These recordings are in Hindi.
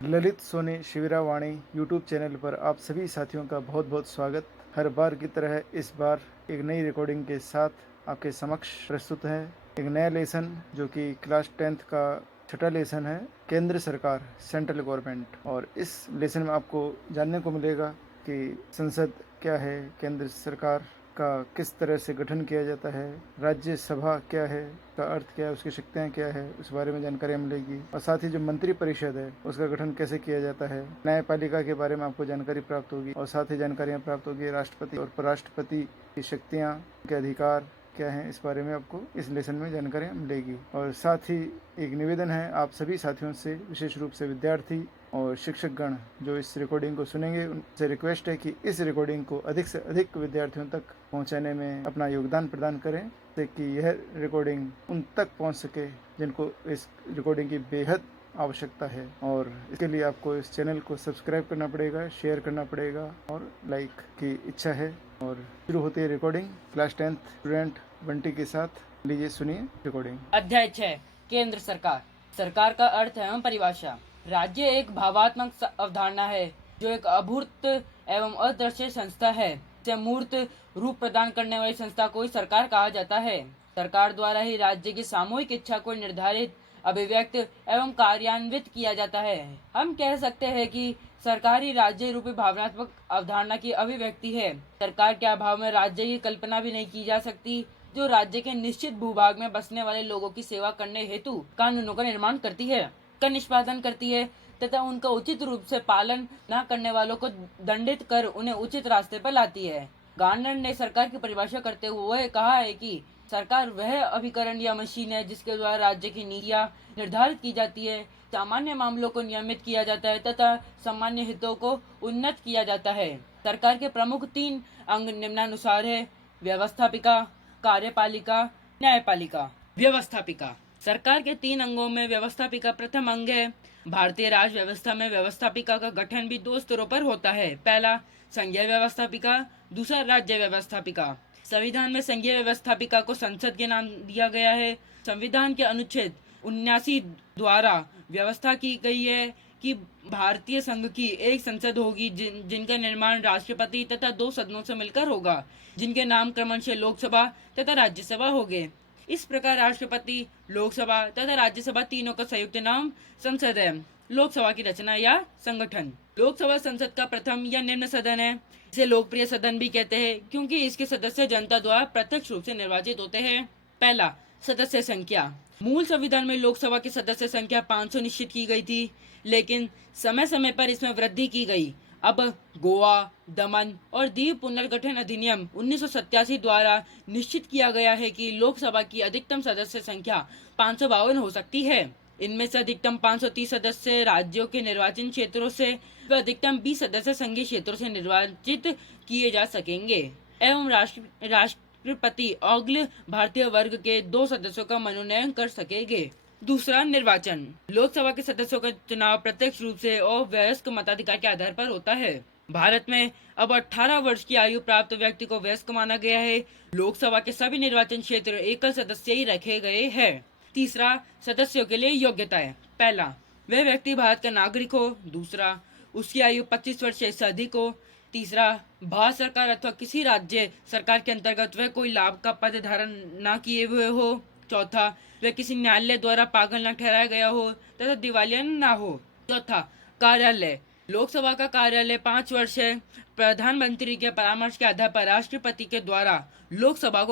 ललित सोनी शिविरावाणी यूट्यूब चैनल पर आप सभी साथियों का बहुत बहुत स्वागत। हर बार की तरह इस बार एक नई रिकॉर्डिंग के साथ आपके समक्ष प्रस्तुत है एक नया लेसन जो कि क्लास 10th का छठा लेसन है, केंद्र सरकार, सेंट्रल गवर्नमेंट। और इस लेसन में आपको जानने को मिलेगा कि संसद क्या है, केंद्र सरकार का किस तरह से गठन किया जाता है, राज्यसभा क्या है, का अर्थ क्या है, उसकी शक्तियाँ क्या है, उस बारे में जानकारी मिलेगी। और साथ ही जो मंत्री परिषद है उसका गठन कैसे किया जाता है, न्यायपालिका के बारे में आपको जानकारी प्राप्त होगी। और साथ ही जानकारियाँ प्राप्त होगी राष्ट्रपति और उपराष्ट्रपति की शक्तियाँ, के अधिकार क्या है, इस बारे में आपको इस लेसन में जानकारियाँ मिलेगी। और साथ ही एक निवेदन है आप सभी साथियों से, विशेष रूप से विद्यार्थी और शिक्षक गण जो इस रिकॉर्डिंग को सुनेंगे, उनसे रिक्वेस्ट है कि इस रिकॉर्डिंग को अधिक से अधिक विद्यार्थियों तक पहुंचाने में अपना योगदान प्रदान करें, ताकि यह रिकॉर्डिंग उन तक पहुंच सके जिनको इस रिकॉर्डिंग की बेहद आवश्यकता है। और इसके लिए आपको इस चैनल को सब्सक्राइब करना पड़ेगा, शेयर करना पड़ेगा और लाइक की इच्छा है। और शुरू होती है recording class 10th student Bunty के साथ। लीजिए सुनिए रिकॉर्डिंग। अध्याय 6 केंद्र सरकार। सरकार का अर्थ एवं परिभाषा। राज्य एक भावात्मक अवधारणा है जो एक अमूर्त एवं अदृश्य संस्था है। इसे मूर्त रूप प्रदान करने वाली संस्था को ही सरकार कहा जाता है। सरकार द्वारा ही राज्य की सामूहिक इच्छा को निर्धारित, अभिव्यक्त एवं कार्यान्वित किया जाता है। हम कह सकते हैं कि सरकारी राज्य रूपी भावनात्मक अवधारणा की अभिव्यक्ति है। सरकार के अभाव में राज्य की कल्पना भी नहीं की जा सकती, जो राज्य के निश्चित भूभाग में बसने वाले लोगों की सेवा करने हेतु कानूनों का निर्माण करती है, का निष्पादन करती है तथा उनका उचित रूप से पालन न करने वालों को दंडित कर उन्हें उचित रास्ते पर लाती है। गार्नर ने सरकार की परिभाषा करते हुए कहा है कि सरकार वह अभिकरण या मशीन है जिसके द्वारा राज्य की नीतियाँ निर्धारित की जाती है, सामान्य मामलों को नियमित किया जाता है तथा सामान्य हितों को उन्नत किया जाता है। सरकार के प्रमुख 3 अंग निम्नानुसार है: व्यवस्थापिका, कार्यपालिका, न्यायपालिका। व्यवस्थापिका। सरकार के 3 अंगों में व्यवस्थापिका प्रथम अंग है। भारतीय राज व्यवस्था में व्यवस्थापिका का गठन भी 2 स्तरों पर होता है। पहला संघीय व्यवस्थापिका, दूसरा राज्य व्यवस्थापिका। संविधान में संघीय व्यवस्थापिका को संसद के नाम दिया गया है। संविधान के अनुच्छेद 79 द्वारा व्यवस्था की गई है कि भारतीय संघ की एक संसद होगी जिनका निर्माण राष्ट्रपति तथा 2 सदनों से मिलकर होगा, जिनके नाम क्रमशः लोकसभा तथा राज्यसभा होंगे। इस प्रकार राष्ट्रपति, लोकसभा तथा राज्यसभा तीनों का संयुक्त नाम संसद है। लोकसभा की रचना या संगठन। लोकसभा संसद का प्रथम या निम्न सदन है। इसे लोकप्रिय सदन भी कहते हैं क्योंकि इसके सदस्य जनता द्वारा प्रत्यक्ष रूप से निर्वाचित होते हैं। पहला, सदस्य संख्या। मूल संविधान में लोकसभा की सदस्य संख्या 500 निश्चित की गई थी, लेकिन समय समय पर इसमें वृद्धि की गई। अब गोवा, दमन और दीव पुनर्गठन अधिनियम 1987 द्वारा निश्चित किया गया है कि लोकसभा की अधिकतम सदस्य संख्या 552 हो सकती है। इनमें से अधिकतम 530 सदस्य राज्यों के निर्वाचन क्षेत्रों से व अधिकतम 20 सदस्य संघीय क्षेत्रों से निर्वाचित किए जा सकेंगे एवं राष्ट्रपति अगले भारतीय वर्ग के 2 सदस्यों का मनोनयन कर सकेंगे। दूसरा, निर्वाचन। लोकसभा के सदस्यों का चुनाव प्रत्यक्ष रूप से और वयस्क मताधिकार के आधार पर होता है। भारत में अब 18 वर्ष की आयु प्राप्त व्यक्ति को वयस्क माना गया है। लोकसभा के सभी निर्वाचन क्षेत्र एकल सदस्य ही रखे गए हैं। तीसरा, सदस्यों के लिए योग्यताएं। पहला, वह व्यक्ति भारत का नागरिक हो। दूसरा, उसकी आयु 25 वर्ष से अधिक हो। तीसरा, भारत सरकार अथवा किसी राज्य सरकार के अंतर्गत वह कोई लाभ का पद धारण न किए हुए हो। चौथा, वह किसी न्यायालय द्वारा पागल न ठहराया गया हो तथा दिवालिया न हो। चौथा, कार्यालय। लोकसभा का कार्यालय 5 वर्ष है। प्रधानमंत्री के परामर्श के आधार पर राष्ट्रपति के द्वारा लोकसभा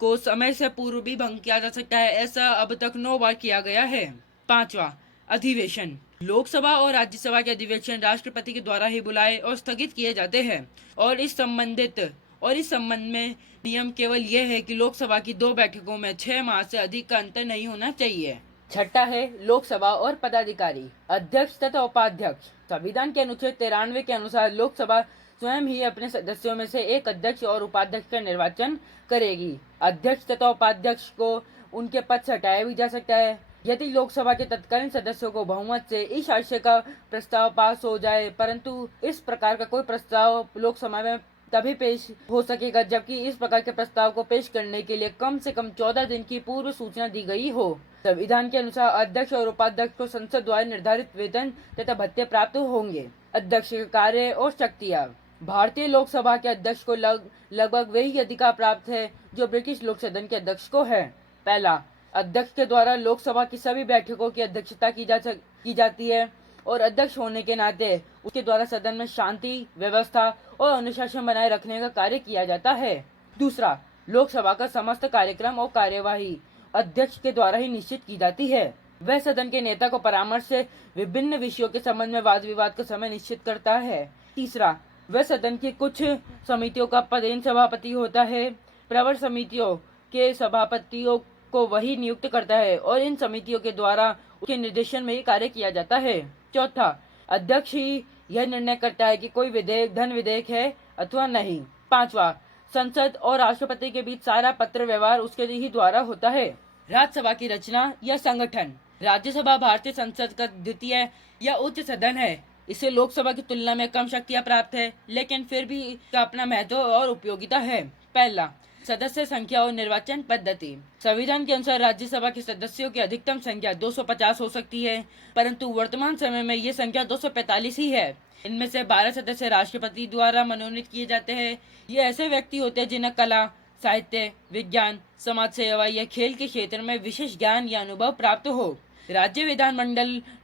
को समय से पूर्व भी भंग किया जा सकता है। ऐसा अब तक 9 बार किया गया है। पांचवा, अधिवेशन। लोकसभा और राज्यसभा के अधिवेशन राष्ट्रपति के द्वारा ही बुलाए और स्थगित किए जाते हैं और इस संबंध में नियम केवल यह है कि लोकसभा की 2 बैठकों में 6 माह से अधिक का अंतर नहीं होना चाहिए। छठा है लोकसभा और पदाधिकारी, अध्यक्ष तथा उपाध्यक्ष। संविधान के अनुच्छेद 93 के अनुसार लोकसभा स्वयं ही अपने सदस्यों में से एक अध्यक्ष और उपाध्यक्ष का निर्वाचन करेगी। अध्यक्ष तथा उपाध्यक्ष को उनके पद से हटाया भी जा सकता है यदि लोकसभा के तत्कालीन सदस्यों को बहुमत से इस आशय का प्रस्ताव पास हो जाए, परंतु इस प्रकार का कोई प्रस्ताव लोकसभा में तभी पेश हो सकेगा जबकि इस प्रकार के प्रस्ताव को पेश करने के लिए कम से कम 14 दिन की पूर्व सूचना दी गई हो। संविधान के अनुसार अध्यक्ष और उपाध्यक्ष को संसद द्वारा निर्धारित वेतन तथा भत्ते प्राप्त होंगे। अध्यक्ष के कार्य और शक्तियाँ। भारतीय लोकसभा के अध्यक्ष को लगभग वही अधिकार प्राप्त है जो ब्रिटिश लोक सदन के अध्यक्ष को है। पहला, अध्यक्ष के द्वारा लोकसभा की सभी बैठकों की अध्यक्षता की जाती है और अध्यक्ष होने के नाते उसके द्वारा सदन में शांति, व्यवस्था और अनुशासन बनाए रखने का कार्य किया जाता है। दूसरा, लोकसभा का समस्त कार्यक्रम और कार्यवाही अध्यक्ष के द्वारा ही निश्चित की जाती है। वह सदन के नेता को परामर्श से विभिन्न विषयों के संबंध में वाद विवाद का समय निश्चित करता है। तीसरा, वह सदन की कुछ समितियों का पदेन सभापति होता है। प्रवर समितियों के सभापतियों को वही नियुक्त करता है और इन समितियों के द्वारा उसके निर्देशन में ही कार्य किया जाता है। चौथा, अध्यक्ष ही यह निर्णय करता है कि कोई विधेयक धन विधेयक है अथवा नहीं। पांचवा, संसद और राष्ट्रपति के बीच सारा पत्र व्यवहार उसके ही द्वारा होता है। राज्यसभा की रचना या संगठन। राज्यसभा भारतीय संसद का द्वितीय या उच्च सदन है। इसे लोकसभा की तुलना में कम शक्तियां प्राप्त है, लेकिन फिर भी इसका अपना महत्व और उपयोगिता है। पहला, सदस्य संख्या और निर्वाचन पद्धति। संविधान के अनुसार राज्यसभा के सदस्यों की अधिकतम संख्या 250 हो सकती है, परंतु वर्तमान समय में ये संख्या 245 ही है। इनमें से 12 सदस्य राष्ट्रपति द्वारा मनोनीत किए जाते हैं। ये ऐसे व्यक्ति होते हैं जिन्हें कला, साहित्य, विज्ञान, समाज सेवा या खेल के क्षेत्र में विशेष ज्ञान या अनुभव प्राप्त हो। राज्य विधान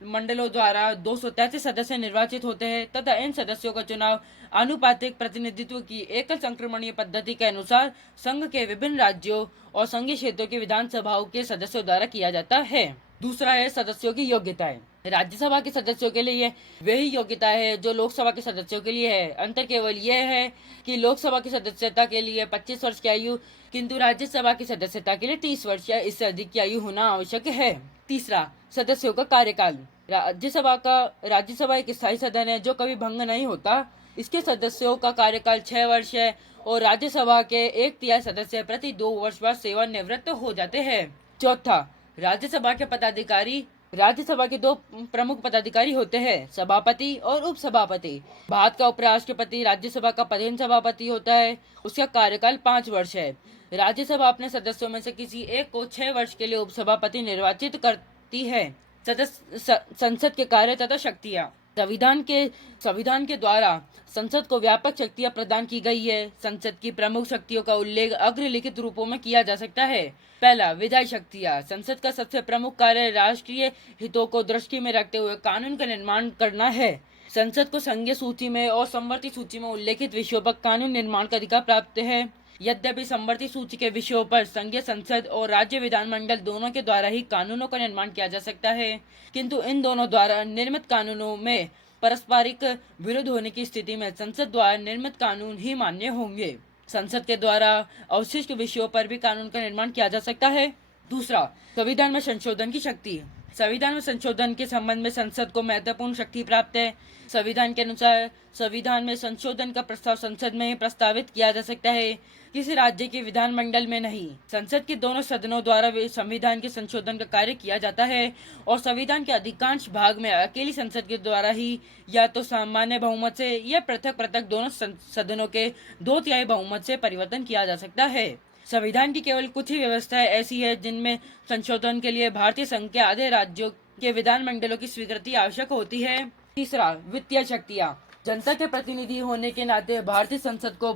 मंडलों द्वारा 233 सदस्य निर्वाचित होते हैं तथा इन सदस्यों का चुनाव आनुपातिक प्रतिनिधित्व की एकल संक्रमणीय पद्धति के अनुसार संघ के विभिन्न राज्यों और संघीय क्षेत्रों की विधानसभाओं के सदस्यों द्वारा किया जाता है। दूसरा है सदस्यों की योग्यताएं। राज्यसभा के सदस्यों के लिए वही योग्यता है जो लोकसभा के सदस्यों के लिए है। अंतर केवल यह है कि लोकसभा की सदस्यता के लिए 25 वर्ष की आयु, किंतु राज्यसभा की सदस्यता के लिए 30 वर्ष या इससे अधिक की आयु होना आवश्यक है। तीसरा, सदस्यों का कार्यकाल। राज्यसभा एक स्थायी सदन है जो कभी भंग नहीं होता। इसके सदस्यों का कार्यकाल 6 वर्ष है और राज्यसभा के 1/3 सदस्य प्रति 2 वर्ष बाद सेवानिवृत्त हो जाते हैं। चौथा, राज्यसभा के पदाधिकारी। राज्यसभा के 2 प्रमुख पदाधिकारी होते हैं, सभापति और उपसभापति। भारत का उपराष्ट्रपति राज्यसभा का प्रधान सभापति होता है। उसका कार्यकाल 5 वर्ष है। राज्यसभा अपने सदस्यों में से किसी एक को 6 वर्ष के लिए उपसभापति निर्वाचित करती है। संसद के कार्य तथा शक्तियाँ। संविधान के द्वारा संसद को व्यापक शक्तियां प्रदान की गई है। संसद की प्रमुख शक्तियों का उल्लेख अग्रलिखित रूपों में किया जा सकता है। पहला, विधायी शक्तियां। संसद का सबसे प्रमुख कार्य राष्ट्रीय हितों को दृष्टि में रखते हुए कानून का निर्माण करना है। संसद को संघीय सूची में और समवर्ती सूची में उल्लेखित विषयों पर कानून निर्माण का अधिकार प्राप्त है। यद्यपि समवर्ती सूची के विषयों पर संघीय संसद और राज्य विधानमंडल दोनों के द्वारा ही कानूनों का निर्माण किया जा सकता है, किंतु इन दोनों द्वारा निर्मित कानूनों में पारस्परिक विरोध होने की स्थिति में संसद द्वारा निर्मित कानून ही मान्य होंगे। संसद के द्वारा अवशिष्ट विषयों पर भी कानून का निर्माण किया जा सकता है। दूसरा, संविधान में संशोधन की शक्ति। संविधान में संशोधन के संबंध में संसद को महत्वपूर्ण शक्ति प्राप्त है। संविधान के अनुसार संविधान में संशोधन का प्रस्ताव संसद में ही प्रस्तावित किया जा सकता है, किसी राज्य के विधानमंडल में नहीं। संसद के दोनों सदनों द्वारा संविधान के संशोधन का कार्य किया जाता है और संविधान के अधिकांश भाग में अकेली संसद के द्वारा ही या तो सामान्य बहुमत से या पृथक दोनों सदनों के 2/3 बहुमत से परिवर्तन किया जा सकता है। संविधान की केवल कुछ ही व्यवस्थाएं ऐसी है जिनमें संशोधन के लिए भारतीय संघ के आधे राज्यों के विधानमंडलों की स्वीकृति आवश्यक होती है। तीसरा, वित्तीय शक्तियाँ। जनता के प्रतिनिधि होने के नाते भारतीय संसद को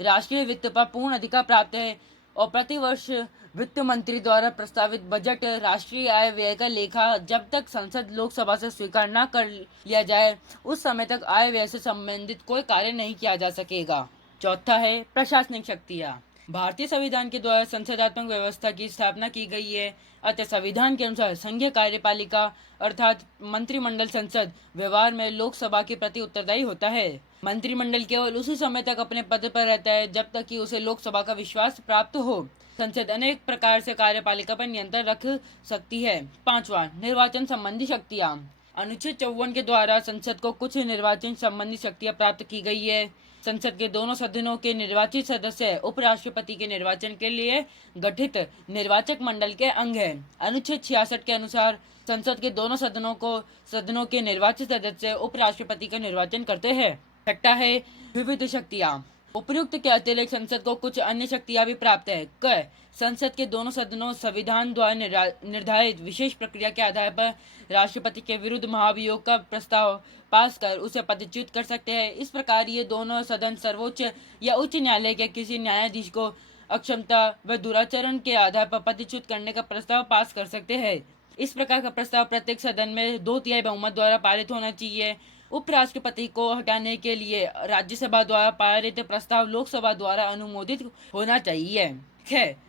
राष्ट्रीय वित्त पर पूर्ण अधिकार प्राप्त है और प्रतिवर्ष वित्त मंत्री द्वारा प्रस्तावित बजट, राष्ट्रीय आय व्यय का लेखा जब तक संसद लोकसभा से स्वीकार न कर लिया जाए उस समय तक आय व्यय से संबंधित कोई कार्य नहीं किया जा सकेगा। चौथा है प्रशासनिक शक्तियाँ। भारतीय संविधान के द्वारा संसदात्मक व्यवस्था की स्थापना की गई है, अतः संविधान के अनुसार संघीय कार्यपालिका अर्थात मंत्रिमंडल संसद व्यवहार में लोकसभा के प्रति उत्तरदायी होता है। मंत्रिमंडल केवल उसी समय तक अपने पद पर रहता है जब तक कि उसे लोकसभा का विश्वास प्राप्त हो। संसद अनेक प्रकार से कार्यपालिका पर नियंत्रण रख सकती है। पांचवा, निर्वाचन संबंधी शक्तियाँ। अनुच्छेद 54 के द्वारा संसद को कुछ निर्वाचन संबंधी शक्तियाँ प्राप्त की गई है। संसद के दोनों सदनों के निर्वाचित सदस्य उपराष्ट्रपति के निर्वाचन के लिए गठित निर्वाचक मंडल के अंग हैं। अनुच्छेद 66 के अनुसार संसद के दोनों सदनों के निर्वाचित सदस्य उपराष्ट्रपति का निर्वाचन करते हैं। छठा है विविध शक्तियाँ। उपयुक्त के अतिरिक्त संसद को कुछ अन्य शक्तियां भी प्राप्त है। क संसद के दोनों सदनों संविधान द्वारा निर्धारित विशेष प्रक्रिया के आधार पर राष्ट्रपति के विरुद्ध महाभियोग का प्रस्ताव पास कर उसे पदच्युत कर सकते हैं। इस प्रकार ये दोनों सदन सर्वोच्च या उच्च न्यायालय के किसी न्यायाधीश को अक्षमता व दुराचरण के आधार पर पदच्युत करने का प्रस्ताव पास कर सकते हैं। इस प्रकार का प्रस्ताव प्रत्येक सदन में 2/3 बहुमत द्वारा पारित होना चाहिए। उपराष्ट्रपति को हटाने के लिए राज्यसभा द्वारा पारित प्रस्ताव लोकसभा द्वारा अनुमोदित होना चाहिए।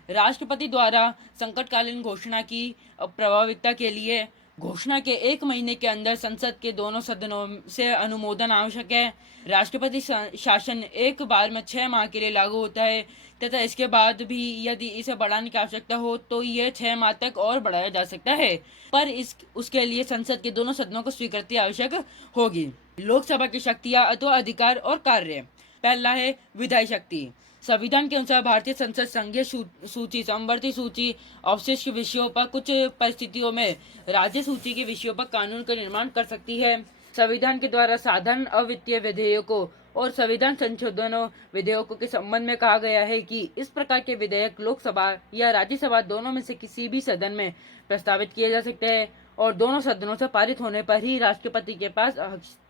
राष्ट्रपति द्वारा संकटकालीन घोषणा की प्रभाविता के लिए घोषणा के 1 महीने के अंदर संसद के दोनों सदनों से अनुमोदन आवश्यक है। राष्ट्रपति शासन एक बार में 6 माह के लिए लागू होता है तथा इसके बाद भी यदि इसे बढ़ाने की आवश्यकता हो तो यह 6 माह तक और बढ़ाया जा सकता है, पर उसके लिए संसद के दोनों सदनों को स्वीकृति आवश्यक होगी। लोकसभा की शक्तियां अथवा अधिकार और कार्य। पहला है विधायी शक्ति। संविधान के अनुसार भारतीय संसद संघीय सूची, समवर्ती सूची, अवशिष्ट विषयों पर कुछ परिस्थितियों में राज्य सूची के विषयों पर कानून का निर्माण कर सकती है। संविधान के द्वारा साधारण अवित्तीय विधेयकों और संविधान संशोधनों विधेयकों के संबंध में कहा गया है कि इस प्रकार के विधेयक लोकसभा या राज्यसभा दोनों में से किसी भी सदन में प्रस्तावित किए जा सकते हैं और दोनों सदनों से पारित होने पर ही राष्ट्रपति के पास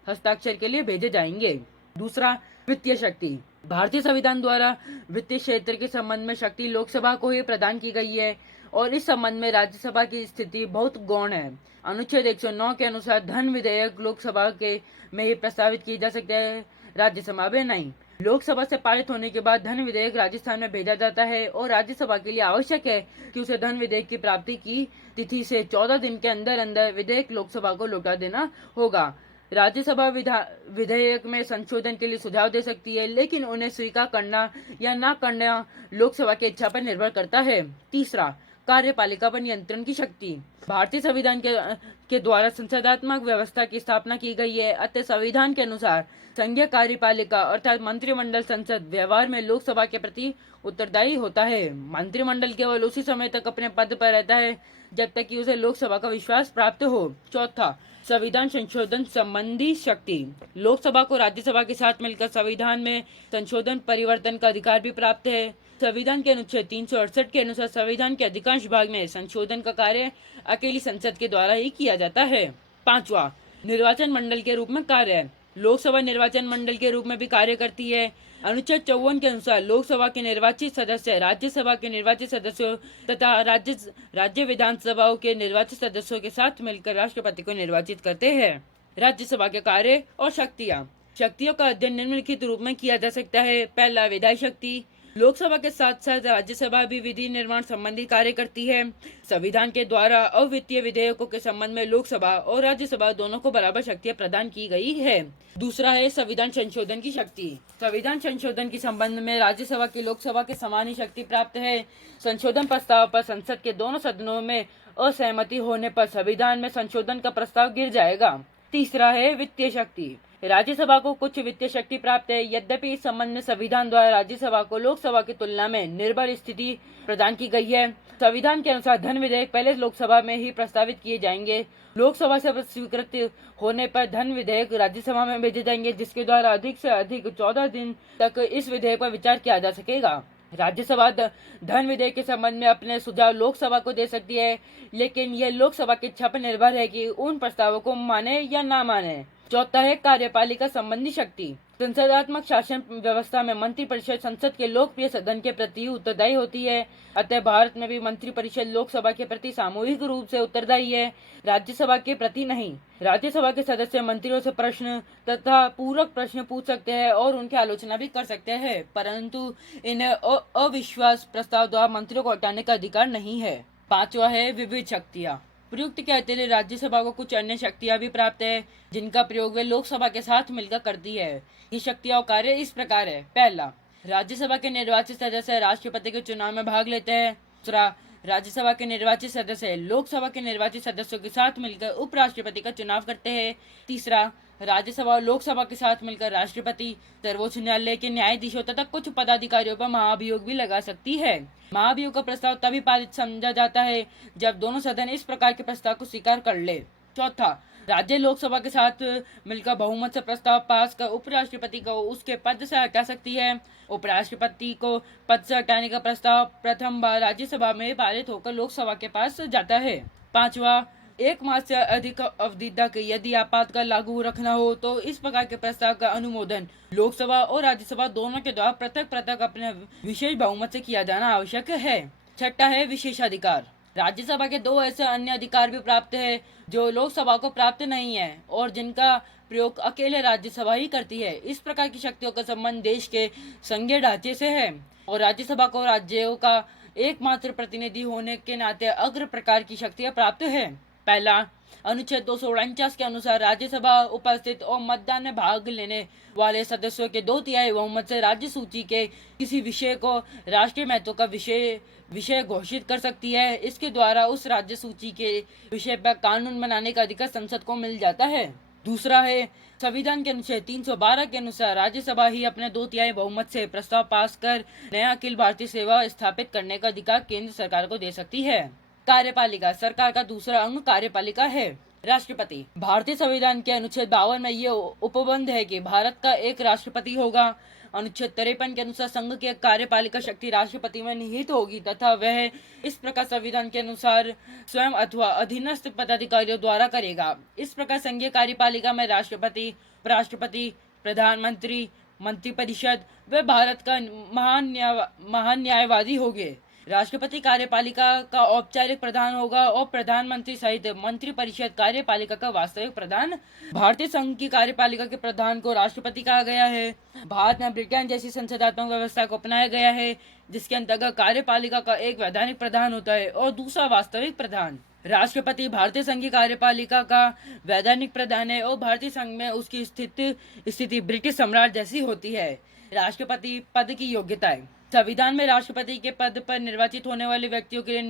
हस्ताक्षर के लिए भेजे जाएंगे। दूसरा, वित्तीय शक्ति। भारतीय संविधान द्वारा वित्तीय क्षेत्र के संबंध में शक्ति लोकसभा को ही प्रदान की गई है और इस संबंध में राज्यसभा की स्थिति बहुत गौण है। अनुच्छेद 109 के अनुसार धन विधेयक लोकसभा के में ही प्रस्तावित किए जा सकते हैं, राज्यसभा में नहीं। लोकसभा से पारित होने के बाद धन विधेयक राजस्थान में भेजा जाता है और राज्यसभा के लिए आवश्यक है कि उसे धन विधेयक की प्राप्ति की तिथि से 14 दिन के अंदर अंदर विधेयक लोकसभा को लौटा देना होगा। राज्यसभा विधेयक में संशोधन के लिए सुझाव दे सकती है, लेकिन उन्हें स्वीकार करना या न करना लोकसभा की इच्छा पर निर्भर करता है। तीसरा, कार्यपालिका पर नियंत्रण की शक्ति। भारतीय संविधान के द्वारा संसदात्मक व्यवस्था की स्थापना की गई है, अतः संविधान के अनुसार संघीय कार्यपालिका अर्थात मंत्रिमंडल संसद व्यवहार में लोकसभा के प्रति उत्तरदायी होता है। मंत्रिमंडल केवल उसी समय तक अपने पद पर रहता है जब तक कि उसे लोकसभा का विश्वास प्राप्त हो। चौथा, संविधान संशोधन संबंधी शक्ति। लोकसभा को राज्यसभा के साथ मिलकर संविधान में संशोधन परिवर्तन का अधिकार भी प्राप्त है। संविधान के अनुच्छेद 368 के अनुसार संविधान के अधिकांश भाग में संशोधन का कार्य अकेली संसद के द्वारा ही किया जाता है। पांचवा, निर्वाचन मंडल के रूप में कार्य। लोकसभा निर्वाचन मंडल के रूप में भी कार्य करती है। अनुच्छेद 54 के अनुसार लोकसभा के निर्वाचित सदस्य राज्यसभा के निर्वाचित सदस्यों तथा राज्य विधानसभाओं के निर्वाचित सदस्यों के साथ मिलकर राष्ट्रपति को निर्वाचित करते हैं। राज्यसभा के कार्य और शक्तियों का अध्ययन निम्नलिखित रूप में किया जा सकता है। पहला, विधायी शक्ति। लोकसभा के साथ साथ राज्यसभा भी विधि निर्माण संबंधी कार्य करती है। संविधान के द्वारा अवित्तीय विधेयकों के संबंध में लोकसभा और राज्यसभा दोनों को बराबर शक्तियां प्रदान की गई है। दूसरा है संविधान संशोधन की शक्ति। संविधान संशोधन के संबंध में राज्यसभा की लोकसभा के समान ही शक्ति प्राप्त है। संशोधन प्रस्ताव पर संसद के दोनों सदनों में असहमति होने पर संविधान में संशोधन का प्रस्ताव गिर जाएगा। तीसरा है वित्तीय शक्ति। राज्यसभा को कुछ वित्तीय शक्ति प्राप्त है, यद्यपि इस संबंध में संविधान द्वारा राज्यसभा को लोकसभा की तुलना में निर्बल स्थिति प्रदान की गई है। संविधान के अनुसार धन विधेयक पहले लोकसभा में ही प्रस्तावित किए जाएंगे। लोकसभा से स्वीकृत होने पर धन विधेयक राज्यसभा में भेजे जाएंगे, जिसके द्वारा अधिक से अधिक 14 दिन तक इस विधेयक पर विचार किया जा सकेगा। राज्यसभा धन विधेयक के संबंध में अपने सुझाव लोकसभा को दे सकती है, लेकिन यह लोकसभा की इच्छा पर निर्भर है कि उन प्रस्तावों को माने या ना माने। चौथा है कार्यपालिका संबंधी शक्ति। संसदात्मक शासन व्यवस्था में मंत्रिपरिषद संसद के लोकप्रिय सदन के प्रति उत्तरदायी होती है, अतः भारत में भी मंत्रिपरिषद लोकसभा के प्रति सामूहिक रूप से उत्तरदायी है, राज्यसभा के प्रति नहीं। राज्यसभा के सदस्य मंत्रियों से प्रश्न तथा पूरक प्रश्न पूछ सकते हैं और उनकी आलोचना भी कर सकते हैं, परंतु इन्हें अविश्वास प्रस्ताव द्वारा मंत्रियों को हटाने का अधिकार नहीं है। पांचवा है विविध शक्तियाँ। प्रयुक्त के अतिरिक्त राज्यसभा को कुछ अन्य शक्तियां भी प्राप्त है, जिनका प्रयोग वे लोकसभा के साथ मिलकर करती है। ये शक्तियां और कार्य इस प्रकार है। पहला, राज्यसभा के निर्वाचित सदस्य राष्ट्रपति के चुनाव में भाग लेते हैं। दूसरा, राज्यसभा के निर्वाचित सदस्य लोकसभा के निर्वाचित सदस्यों के साथ मिलकर उपराष्ट्रपति का चुनाव करते हैं। तीसरा, राज्यसभा और लोकसभा के साथ मिलकर राष्ट्रपति, सर्वोच्च न्यायालय के न्यायाधीशों तथा कुछ पदाधिकारियों पर महाभियोग भी लगा सकती है। महाभियोग का प्रस्ताव तभी पारित समझा जाता है जब दोनों सदन इस प्रकार के प्रस्ताव को स्वीकार कर ले। चौथा, राज्य लोकसभा के साथ मिलकर बहुमत से प्रस्ताव पास कर उपराष्ट्रपति को उसके पद से हटा सकती है। उपराष्ट्रपति को पद से हटाने का प्रस्ताव प्रथम बार राज्यसभा में पारित होकर लोकसभा के पास जाता है। पांचवा, 1 माह से अधिक अवधि तक यदि आपातकाल लागू रखना हो तो इस प्रकार के प्रस्ताव का अनुमोदन लोकसभा और राज्यसभा दोनों के द्वारा पृथक पृथक अपने विशेष बहुमत से किया जाना आवश्यक है। छठा है विशेषाधिकार। राज्यसभा के 2 ऐसे अन्य अधिकार भी प्राप्त है जो लोकसभा को प्राप्त नहीं है और जिनका प्रयोग अकेले राज्यसभा ही करती है। इस प्रकार की शक्तियों का संबंध देश के संघीय ढांचे से है और राज्यसभा को राज्यों का एकमात्र प्रतिनिधि होने के नाते अग्र प्रकार की शक्तियां प्राप्त है। पहला, अनुच्छेद 249 के अनुसार राज्यसभा उपस्थित और मतदान में भाग लेने वाले सदस्यों के 2/3 बहुमत से राज्य सूची के किसी विषय को राष्ट्रीय महत्व का विषय घोषित कर सकती है। इसके द्वारा उस राज्य सूची के विषय पर कानून बनाने का अधिकार संसद को मिल जाता है। दूसरा है, संविधान के अनुच्छेद 312 के अनुसार राज्यसभा ही अपने 2/3 बहुमत से प्रस्ताव पास कर नया अखिल भारतीय सेवा स्थापित करने का अधिकार केंद्र सरकार को दे सकती है। कार्यपालिका। सरकार का दूसरा अंग कार्यपालिका है। राष्ट्रपति। भारतीय संविधान के अनुच्छेद 52 में ये उपबंध है कि भारत का एक राष्ट्रपति होगा। अनुच्छेद 53 के अनुसार संघ की कार्यपालिका शक्ति राष्ट्रपति में निहित होगी तथा वह इस प्रकार संविधान के अनुसार स्वयं अथवा अधीनस्थ पदाधिकारियों द्वारा करेगा। इस प्रकार संघीय कार्यपालिका में राष्ट्रपति, उपराष्ट्रपति, प्रधानमंत्री, मंत्रिपरिषद व भारत का महान न्यायवादी होंगे। राष्ट्रपति कार्यपालिका का औपचारिक प्रधान होगा और प्रधानमंत्री सहित मंत्रिपरिषद कार्यपालिका का वास्तविक प्रधान। भारतीय संघ की कार्यपालिका के प्रधान को राष्ट्रपति कहा गया है। भारत में ब्रिटेन जैसी संसदात्मक व्यवस्था को अपनाया गया है जिसके अंतर्गत कार्यपालिका का एक वैधानिक प्रधान होता है और दूसरा वास्तविक प्रधान। राष्ट्रपति भारतीय संघ की कार्यपालिका का वैधानिक प्रधान है और भारतीय संघ में उसकी स्थिति ब्रिटिश सम्राट जैसी होती है। राष्ट्रपति पद की योग्यताएं। संविधान में राष्ट्रपति के पद पर निर्वाचित होने वाले व्यक्तियों के लिए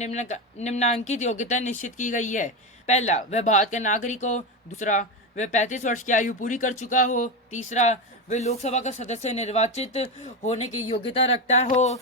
निम्नांकित योग्यता निश्चित की गई है। पहला, वह भारत का नागरिक हो। दूसरा, वह 35 वर्ष की आयु पूरी कर चुका हो। तीसरा, वह लोकसभा का सदस्य निर्वाचित होने की योग्यता रखता हो।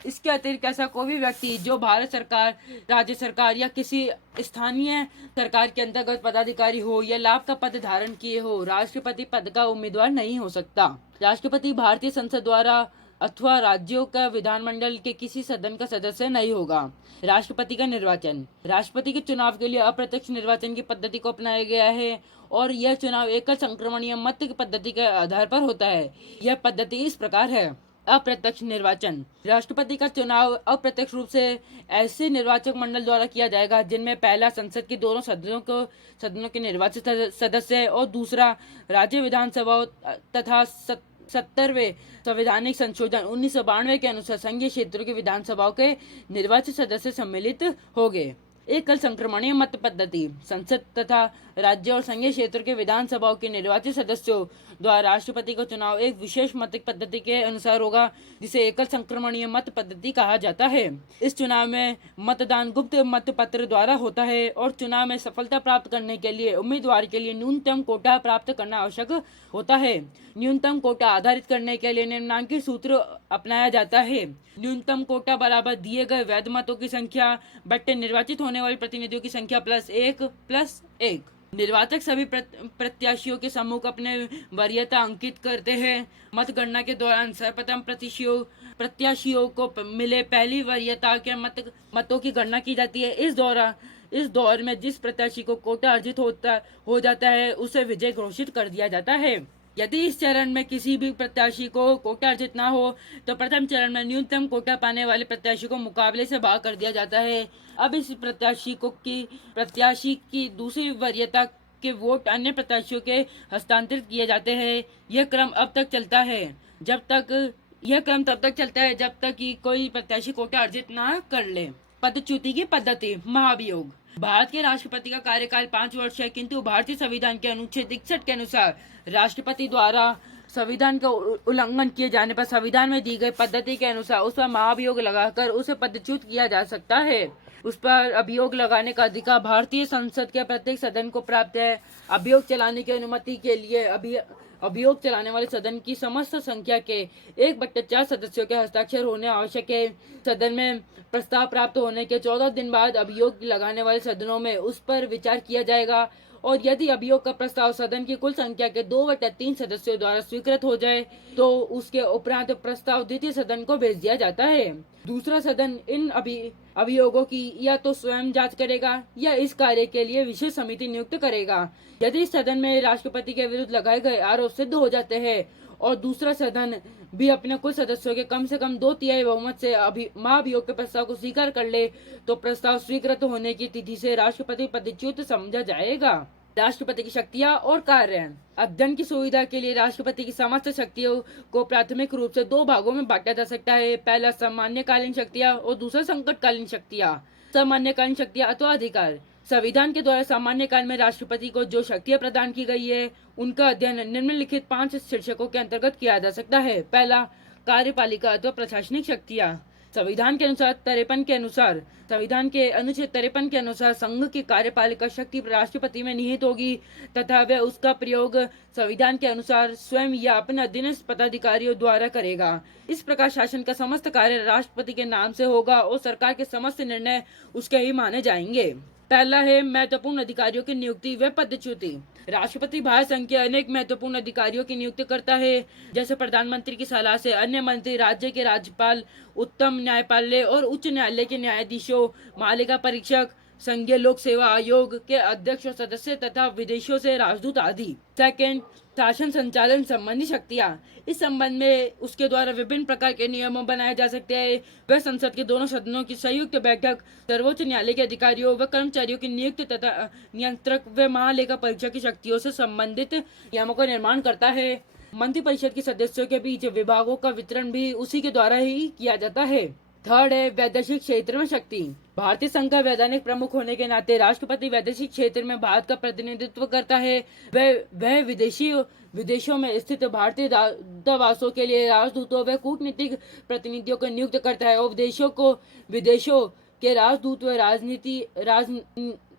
इसके अतिरिक्त ऐसा कोई भी व्यक्ति जो भारत सरकार, राज्य सरकार या किसी स्थानीय सरकार के अंतर्गत पदाधिकारी हो या लाभ का पद धारण किए हो, राष्ट्रपति पद का उम्मीदवार नहीं हो सकता। राष्ट्रपति भारतीय संसद द्वारा अथवा राज्यों का विधानमंडल के किसी सदन का सदस्य नहीं होगा। राष्ट्रपति का निर्वाचन। राष्ट्रपति के चुनाव के लिए अप्रत्यक्ष निर्वाचन की पद्धति को अपनाया गया है और यह चुनाव एकल संक्रमणीय मत की पद्धति के आधार पर होता है। यह पद्धति इस प्रकार है। अप्रत्यक्ष निर्वाचन। राष्ट्रपति का चुनाव अप्रत्यक्ष रूप से ऐसे निर्वाचक मंडल द्वारा किया जाएगा जिनमें पहला संसद के दोनों सदनों के निर्वाचित सदस्य और दूसरा राज्य विधानसभा तथा 70वें संवैधानिक संशोधन 1992 के अनुसार संघीय क्षेत्रों की विधानसभाओं के निर्वाचित सदस्य सम्मिलित होंगे। एकल संक्रमणीय मत पद्धति। संसद तथा राज्य और संघीय क्षेत्र के विधानसभाओं के निर्वाचित सदस्यों द्वारा राष्ट्रपति का चुनाव एक विशेष मत पद्धति के अनुसार होगा जिसे एकल संक्रमणीय मत पद्धति कहा जाता है। इस चुनाव में मतदान गुप्त मत पत्र द्वारा होता है और चुनाव में सफलता प्राप्त करने के लिए उम्मीदवार के लिए न्यूनतम कोटा प्राप्त करना आवश्यक होता है। न्यूनतम कोटा आधारित करने के लिए निम्नांकित सूत्र अपनाया जाता है। न्यूनतम कोटा बराबर दिए गए वैध मतों की संख्या बट्टे निर्वाचित होने वाले प्रतिनिधियों की संख्या +1 निर्वाचक सभी प्रत्याशियों के समूह को अपने वरीयता अंकित करते हैं। मतगणना के दौरान सर्वप्रथम प्रत्याशियों को मिले पहली वरीयता के मतों की गणना की जाती है। इस दौर में जिस प्रत्याशी को कोटा अर्जित हो जाता है उसे विजय घोषित कर दिया जाता है। यदि इस चरण में किसी भी प्रत्याशी को कोटा अर्जित ना हो तो प्रथम चरण में न्यूनतम कोटा पाने वाले प्रत्याशी को मुकाबले से बाहर कर दिया जाता है। अब इस प्रत्याशी की दूसरी वरीयता के वोट अन्य प्रत्याशियों के हस्तांतरित किए जाते हैं। यह क्रम तब तक चलता है जब तक कि कोई प्रत्याशी कोटा अर्जित ना कर ले। पदच्युति की पद्धति। महाभियोग। भारत के राष्ट्रपति का कार्यकाल 5 वर्ष है किंतु भारतीय संविधान के अनुच्छेद 61 के अनुसार राष्ट्रपति द्वारा संविधान का उल्लंघन किए जाने पर संविधान में दी गई पद्धति के अनुसार उस पर महाभियोग लगाकर उसे पदच्युत किया जा सकता है। उस पर अभियोग लगाने का अधिकार भारतीय संसद के प्रत्येक सदन को प्राप्त है। अभियोग चलाने की अनुमति के लिए अभियोग चलाने वाले सदन की समस्त संख्या के 1/4 सदस्यों के हस्ताक्षर होने आवश्यक है। सदन में प्रस्ताव प्राप्त होने के 14 दिन बाद अभियोग लगाने वाले सदनों में उस पर विचार किया जाएगा और यदि अभियोग का प्रस्ताव सदन की कुल संख्या के 2/3 सदस्यों द्वारा स्वीकृत हो जाए तो उसके उपरांत प्रस्ताव द्वितीय सदन को भेज दिया जाता है। दूसरा सदन इन अभियोगों की या तो स्वयं जांच करेगा या इस कार्य के लिए विशेष समिति नियुक्त करेगा। यदि सदन में राष्ट्रपति के विरुद्ध लगाए गए आरोप सिद्ध हो जाते हैं और दूसरा सदन भी अपने कुल सदस्यों के कम से कम 2/3 बहुमत से महाभियोग के प्रस्ताव को स्वीकार कर ले तो प्रस्ताव स्वीकृत होने की तिथि से राष्ट्रपति पदच्युत समझा जाएगा। राष्ट्रपति की शक्तियां और कार्य। अध्ययन की सुविधा के लिए राष्ट्रपति की समस्त शक्तियों को प्राथमिक रूप से 2 भागों में बांटा जा सकता है। पहला सामान्यकालीन शक्तियां और दूसरा संकटकालीन शक्तियां। सामान्यकालीन शक्तियां अथवा अधिकार। संविधान के द्वारा सामान्य काल में राष्ट्रपति को जो शक्तियां प्रदान की गई है उनका अध्ययन निम्नलिखित 5 शीर्षकों के अंतर्गत किया जा सकता है। पहला, कार्यपालिका अथवा प्रशासनिक शक्तियां। संविधान के अनुसार संविधान के अनुच्छेद 53 के अनुसार संघ की कार्यपालिका शक्ति राष्ट्रपति में निहित होगी तथा वह उसका प्रयोग संविधान के अनुसार स्वयं या अपने अधीनस्थ पदाधिकारियों द्वारा करेगा। इस प्रकार शासन का समस्त कार्य राष्ट्रपति के नाम से होगा और सरकार के समस्त निर्णय उसके ही माने जाएंगे। पहला है महत्वपूर्ण अधिकारियों की नियुक्ति व पदच्युति। राष्ट्रपति भारत संघ के अनेक महत्वपूर्ण अधिकारियों की नियुक्ति करता है, जैसे प्रधानमंत्री की सलाह से अन्य मंत्री, राज्य के राज्यपाल, उच्चतम न्यायपालिका और उच्च न्यायालय के न्यायाधीशों, महालेखा परीक्षक, संघीय लोक सेवा आयोग के अध्यक्ष और सदस्य तथा विदेशों से राजदूत आदि। सेकंड, शासन संचालन संबंधी शक्तियां। इस संबंध में उसके द्वारा विभिन्न प्रकार के नियमों बनाए जा सकते हैं। वह संसद के दोनों सदनों की संयुक्त बैठक, सर्वोच्च न्यायालय के अधिकारियों व कर्मचारियों की नियुक्ति तथा नियंत्रक व महालेखा परीक्षक की शक्तियों से संबंधित नियमों का निर्माण करता है। मंत्रिपरिषद के सदस्यों के बीच विभागों का वितरण भी उसी के द्वारा ही किया जाता है। थर्ड है वैदेशिक क्षेत्र में शक्ति। भारतीय संघ का वैधानिक प्रमुख होने के नाते राष्ट्रपति वैदेशिक क्षेत्र में भारत का प्रतिनिधित्व करता है। वह विदेशों में स्थित भारतीय दूतावासों के लिए राजदूतों व कूटनीतिक प्रतिनिधियों को नियुक्त करता है और विदेशों के राजदूत व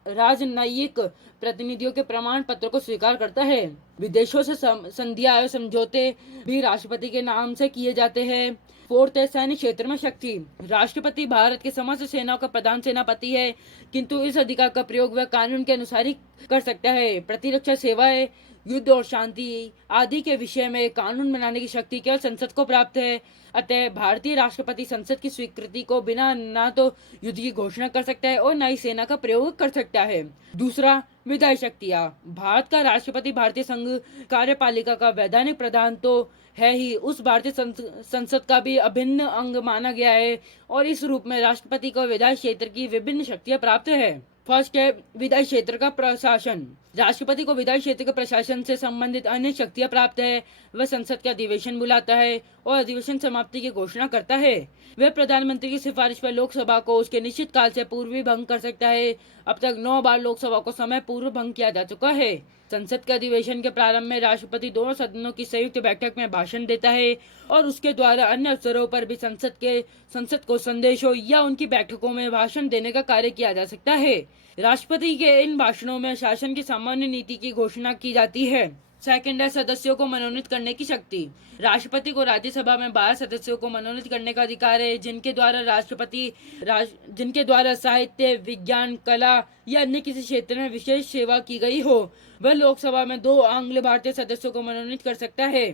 राजनयिक प्रतिनिधियों के प्रमाण पत्र को स्वीकार करता है। विदेशों से संधियां और समझौते भी राष्ट्रपति के नाम से किए जाते हैं। फोर्थ है सैन्य क्षेत्र में शक्ति। राष्ट्रपति भारत के समस्त सेनाओं का प्रधान सेनापति है, किंतु इस अधिकार का प्रयोग वह कानून के अनुसार ही कर सकता है। प्रतिरक्षा सेवाएं, युद्ध और शांति आदि के विषय में कानून बनाने की शक्ति केवल संसद को प्राप्त है। अतः भारतीय राष्ट्रपति संसद की स्वीकृति को बिना न तो युद्ध की घोषणा कर सकता है और न ही सेना का प्रयोग कर सकता है। दूसरा, विधायी शक्तियां। भारत का राष्ट्रपति भारतीय संघ कार्यपालिका का वैधानिक प्रधान तो है ही, उस भारतीय संसद का भी अभिन्न अंग माना गया है और इस रूप में राष्ट्रपति को विधायी क्षेत्र की विभिन्न शक्तियां प्राप्त है। फर्स्ट है विधायी क्षेत्र का प्रशासन। राष्ट्रपति को विधायी क्षेत्र के प्रशासन से संबंधित अन्य शक्तियां प्राप्त है। वह संसद का अधिवेशन बुलाता है और अधिवेशन समाप्ति की घोषणा करता है। वह प्रधानमंत्री की सिफारिश पर लोकसभा को उसके निश्चित काल से पूर्व भी भंग कर सकता है। अब तक 9 बार लोकसभा को समय पूर्व भंग किया जा चुका है। संसद के अधिवेशन के प्रारंभ में राष्ट्रपति दोनों सदनों की संयुक्त बैठक में भाषण देता है और उसके द्वारा अन्य अवसरों पर भी संसद को संदेशों या उनकी बैठकों में भाषण देने का कार्य किया जा सकता है। राष्ट्रपति के इन भाषणों में शासन की सामान्य नीति की घोषणा की जाती है। सेकंड है सदस्यों को मनोनीत करने की शक्ति। राष्ट्रपति को राज्यसभा में 12 सदस्यों को मनोनीत करने का अधिकार है, जिनके द्वारा साहित्य, विज्ञान, कला या अन्य किसी क्षेत्र में विशेष सेवा की गई हो। वह लोकसभा में 2 आंग्ल भारतीय सदस्यों को मनोनीत कर सकता है।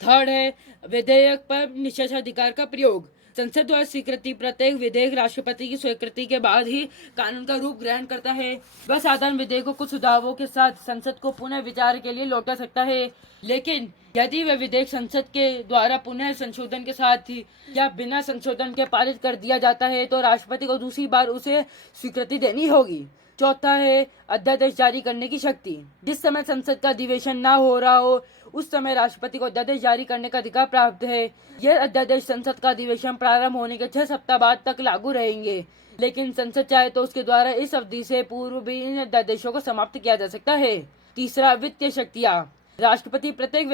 थर्ड है विधेयक पर निषेधाधिकार का प्रयोग। संसद द्वारा स्वीकृति प्रत्येक विधेयक राष्ट्रपति की स्वीकृति के बाद ही कानून का रूप ग्रहण करता है। वह साधारण विधेयक को कुछ सुधारों के साथ संसद को पुनः विचार के लिए लौटा सकता है, लेकिन यदि वह विधेयक संसद के द्वारा पुनः संशोधन के साथ ही या बिना संशोधन के पारित कर दिया जाता है तो राष्ट्रपति को दूसरी बार उसे स्वीकृति देनी होगी। चौथा है अध्यादेश जारी करने की शक्ति। जिस समय संसद का अधिवेशन न हो रहा हो उस समय राष्ट्रपति को अध्यादेश जारी करने का अधिकार प्राप्त है। यह अध्यादेश संसद का अधिवेशन प्रारंभ होने के 6 सप्ताह बाद तक लागू रहेंगे, लेकिन संसद चाहे तो उसके द्वारा इस अवधि से पूर्व भी इन अध्यादेशों को समाप्त किया जा सकता है। तीसरा, वित्तीय शक्तियां। राष्ट्रपति प्रत्येक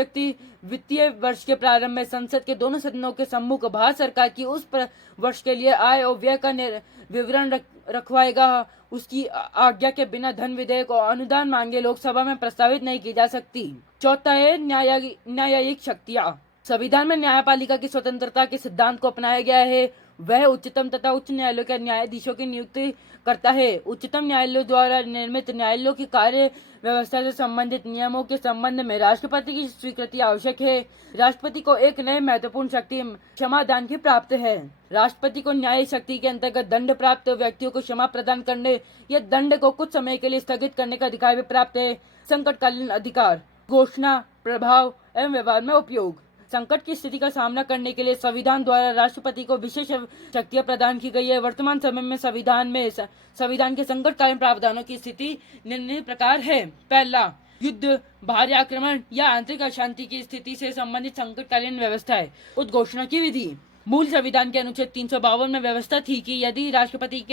वित्तीय वर्ष के प्रारंभ में संसद के दोनों सदनों के सम्मुख भारत सरकार की उस वर्ष के लिए आय और व्यय का विवरण रखवाएगा। उसकी आज्ञा के बिना धन विधेयक और अनुदान मांगे लोकसभा में प्रस्तावित नहीं की जा सकती। चौथा है न्यायिक शक्तियां। संविधान में न्यायपालिका की स्वतंत्रता के सिद्धांत को अपनाया गया है वह उच्चतम तथा उच्च न्यायालयों के न्यायाधीशों की नियुक्ति करता है। उच्चतम न्यायालय द्वारा निर्मित न्यायालयों की कार्य व्यवस्था से संबंधित नियमों के संबंध में राष्ट्रपति की स्वीकृति आवश्यक है। राष्ट्रपति को एक नए महत्वपूर्ण शक्ति क्षमादान की प्राप्त है। राष्ट्रपति को न्याय शक्ति के अंतर्गत दंड प्राप्त व्यक्तियों को क्षमा प्रदान करने या दंड को कुछ समय के लिए स्थगित करने का अधिकार भी प्राप्त है। संकटकालीन अधिकार, घोषणा, प्रभाव एवं व्यवहार में उपयोग। संकट की स्थिति का सामना करने के लिए संविधान द्वारा राष्ट्रपति को विशेष शक्तियां प्रदान की गई है। वर्तमान समय में संविधान के संकटकालीन प्रावधानों की स्थिति निम्न प्रकार है। पहला, युद्ध, बाहरी आक्रमण या आंतरिक अशांति की स्थिति से संबंधित संकटकालीन व्यवस्था है। उद्घोषणा की विधि। मूल संविधान के अनुच्छेद 352 में व्यवस्था थी कि यदि राष्ट्रपति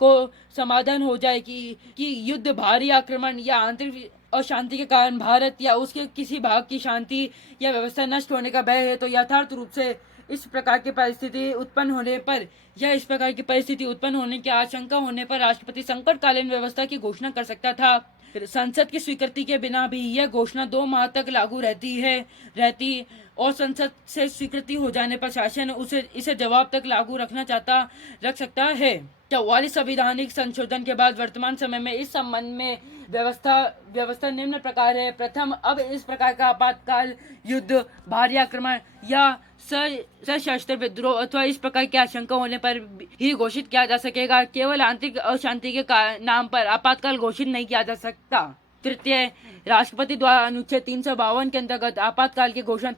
को समाधान हो जाए कि युद्ध, भारी आक्रमण या आंतरिक अशांति के कारण भारत या उसके किसी भाग की शांति या व्यवस्था नष्ट होने का भय है, तो यथार्थ रूप से इस प्रकार की परिस्थिति उत्पन्न होने पर या इस प्रकार की परिस्थिति उत्पन्न होने की आशंका होने पर राष्ट्रपति संकटकालीन व्यवस्था की घोषणा कर सकता था। संसद की स्वीकृति के बिना भी यह घोषणा 2 माह तक लागू रहती और संसद से स्वीकृति हो जाने पर शासन इसे जवाब तक लागू रख सकता है। 44 संवैधानिक संशोधन के बाद वर्तमान समय में इस संबंध में व्यवस्था निम्न प्रकार है। प्रथम, अब इस प्रकार का आपातकाल युद्ध, भारी आक्रमण या सशस्त्र विद्रोह अथवा इस प्रकार की आशंका होने पर ही घोषित किया जा सकेगा। केवल आंतरिक अशांति के नाम पर आपातकाल घोषित नहीं किया जा सकता। तृतीय, राष्ट्रपति द्वारा अनुच्छेद 352 के अंतर्गत आपातकाल की घोषणा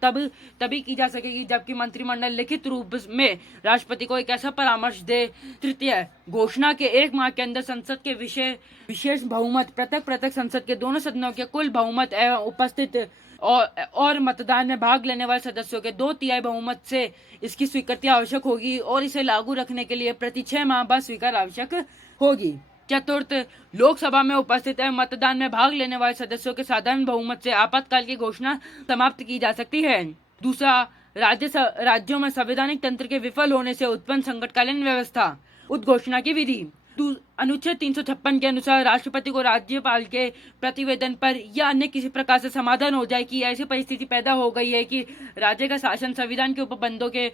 तभी की जा सकेगी जबकि मंत्रिमंडल लिखित रूप में राष्ट्रपति को एक ऐसा परामर्श दे। तृतीय, घोषणा के 1 माह के अंदर संसद के विशेष बहुमत, पृथक संसद के दोनों सदनों के कुल बहुमत एवं उपस्थित और मतदान में भाग लेने वाले सदस्यों के 2/3 बहुमत से इसकी स्वीकृति आवश्यक होगी और इसे लागू रखने के लिए प्रति 6 माह बाद स्वीकार आवश्यक होगी। चतुर्थ, लोकसभा में उपस्थित एवं मतदान में भाग लेने वाले सदस्यों के साधारण बहुमत से आपातकाल की घोषणा समाप्त की जा सकती है। दूसरा, राज्यों में संवैधानिक तंत्र के विफल होने से उत्पन्न संकटकालीन व्यवस्था। उद्घोषणा की विधि। अनुच्छेद 356 के अनुसार राष्ट्रपति को राज्यपाल के प्रतिवेदन पर या अन्य किसी प्रकार से समाधान हो जाए कि ऐसी परिस्थिति पैदा हो गई है कि राज्य का शासन संविधान के उपबंधों के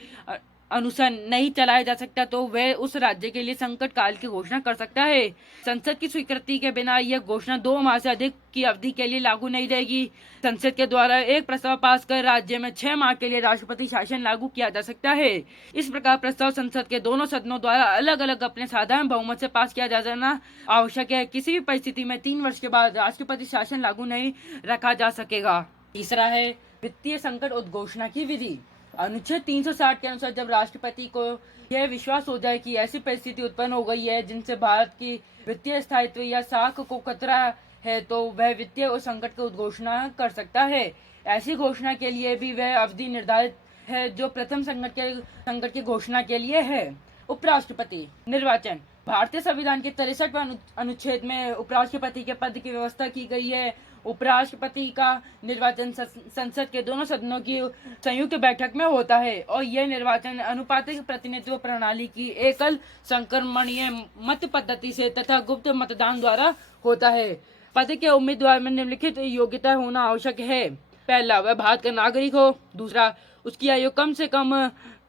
अनुसार नहीं चलाया जा सकता, तो वह उस राज्य के लिए संकट काल की घोषणा कर सकता है। संसद की स्वीकृति के बिना यह घोषणा 2 माह से अधिक की अवधि के लिए लागू नहीं रहेगी। संसद के द्वारा एक प्रस्ताव पास कर राज्य में 6 माह के लिए राष्ट्रपति शासन लागू किया जा सकता है। इस प्रकार प्रस्ताव संसद के दोनों सदनों द्वारा अलग अलग अपने साधारण बहुमत से पास किया जाना आवश्यक है। किसी भी परिस्थिति में 3 वर्ष के बाद राष्ट्रपति शासन लागू नहीं रखा जा सकेगा। तीसरा है वित्तीय संकट उद्घोषणा की विधि। अनुच्छेद 360 के अनुसार जब राष्ट्रपति को यह विश्वास हो जाए कि ऐसी परिस्थिति उत्पन्न हो गई है जिनसे भारत की वित्तीय स्थायित्व या साख को खतरा है, तो वह वित्तीय संकट की उद्घोषणा कर सकता है। ऐसी घोषणा के लिए भी वह अवधि निर्धारित है जो प्रथम संकट की घोषणा के लिए है। उपराष्ट्रपति निर्वाचन। भारतीय संविधान के 63वें अनुच्छेद में उपराष्ट्रपति के पद की व्यवस्था की गई है। उपराष्ट्रपति का निर्वाचन संसद के दोनों सदनों की संयुक्त बैठक में होता है और यह निर्वाचन अनुपातिक प्रतिनिधित्व प्रणाली की एकल संक्रमणीय मत पद्धति से तथा गुप्त मतदान द्वारा होता है। पद के उम्मीदवार में निम्नलिखित योग्यता होना आवश्यक है। पहला, वह भारत का नागरिक हो। दूसरा, उसकी आयु कम से कम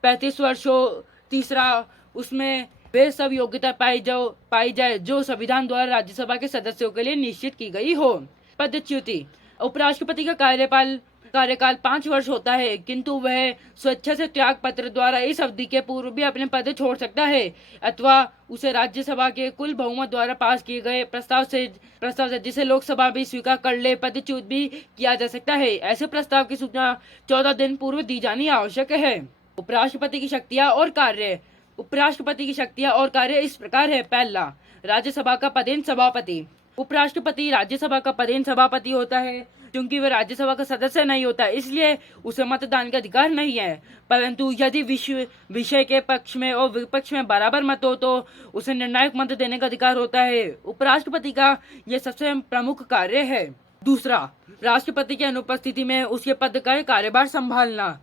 35 वर्ष हो। तीसरा, उसमें वे सब योग्यता पाई जाए जो संविधान द्वारा राज्यसभा के सदस्यों के लिए निश्चित की गई हो। पदच्युति। उपराष्ट्रपति का कार्यकाल 5 वर्ष होता है, किंतु वह स्वेच्छा से त्याग पत्र द्वारा इस अवधि के पूर्व भी अपने पद छोड़ सकता है अथवा उसे राज्यसभा के कुल बहुमत द्वारा पास किए गए प्रस्ताव से जिसे लोकसभा भी स्वीकार कर ले पदच्युत भी किया जा सकता है। ऐसे प्रस्ताव की सूचना 14 दिन पूर्व दी जानी आवश्यक है। उपराष्ट्रपति की शक्तियां और कार्य। उपराष्ट्रपति की शक्तियां और कार्य इस प्रकार है। पहला, राज्यसभा का पदेन सभापति। उपराष्ट्रपति राज्यसभा का पदेन सभापति होता है। क्योंकि वह राज्यसभा का सदस्य नहीं होता, इसलिए उसे मतदान का अधिकार नहीं है, परंतु यदि विषय के पक्ष में और विपक्ष में बराबर मत हो तो उसे निर्णायक मत देने का अधिकार होता है। उपराष्ट्रपति का यह सबसे प्रमुख कार्य है। दूसरा, राष्ट्रपति की अनुपस्थिति में उसके पद का कार्यभार संभालना।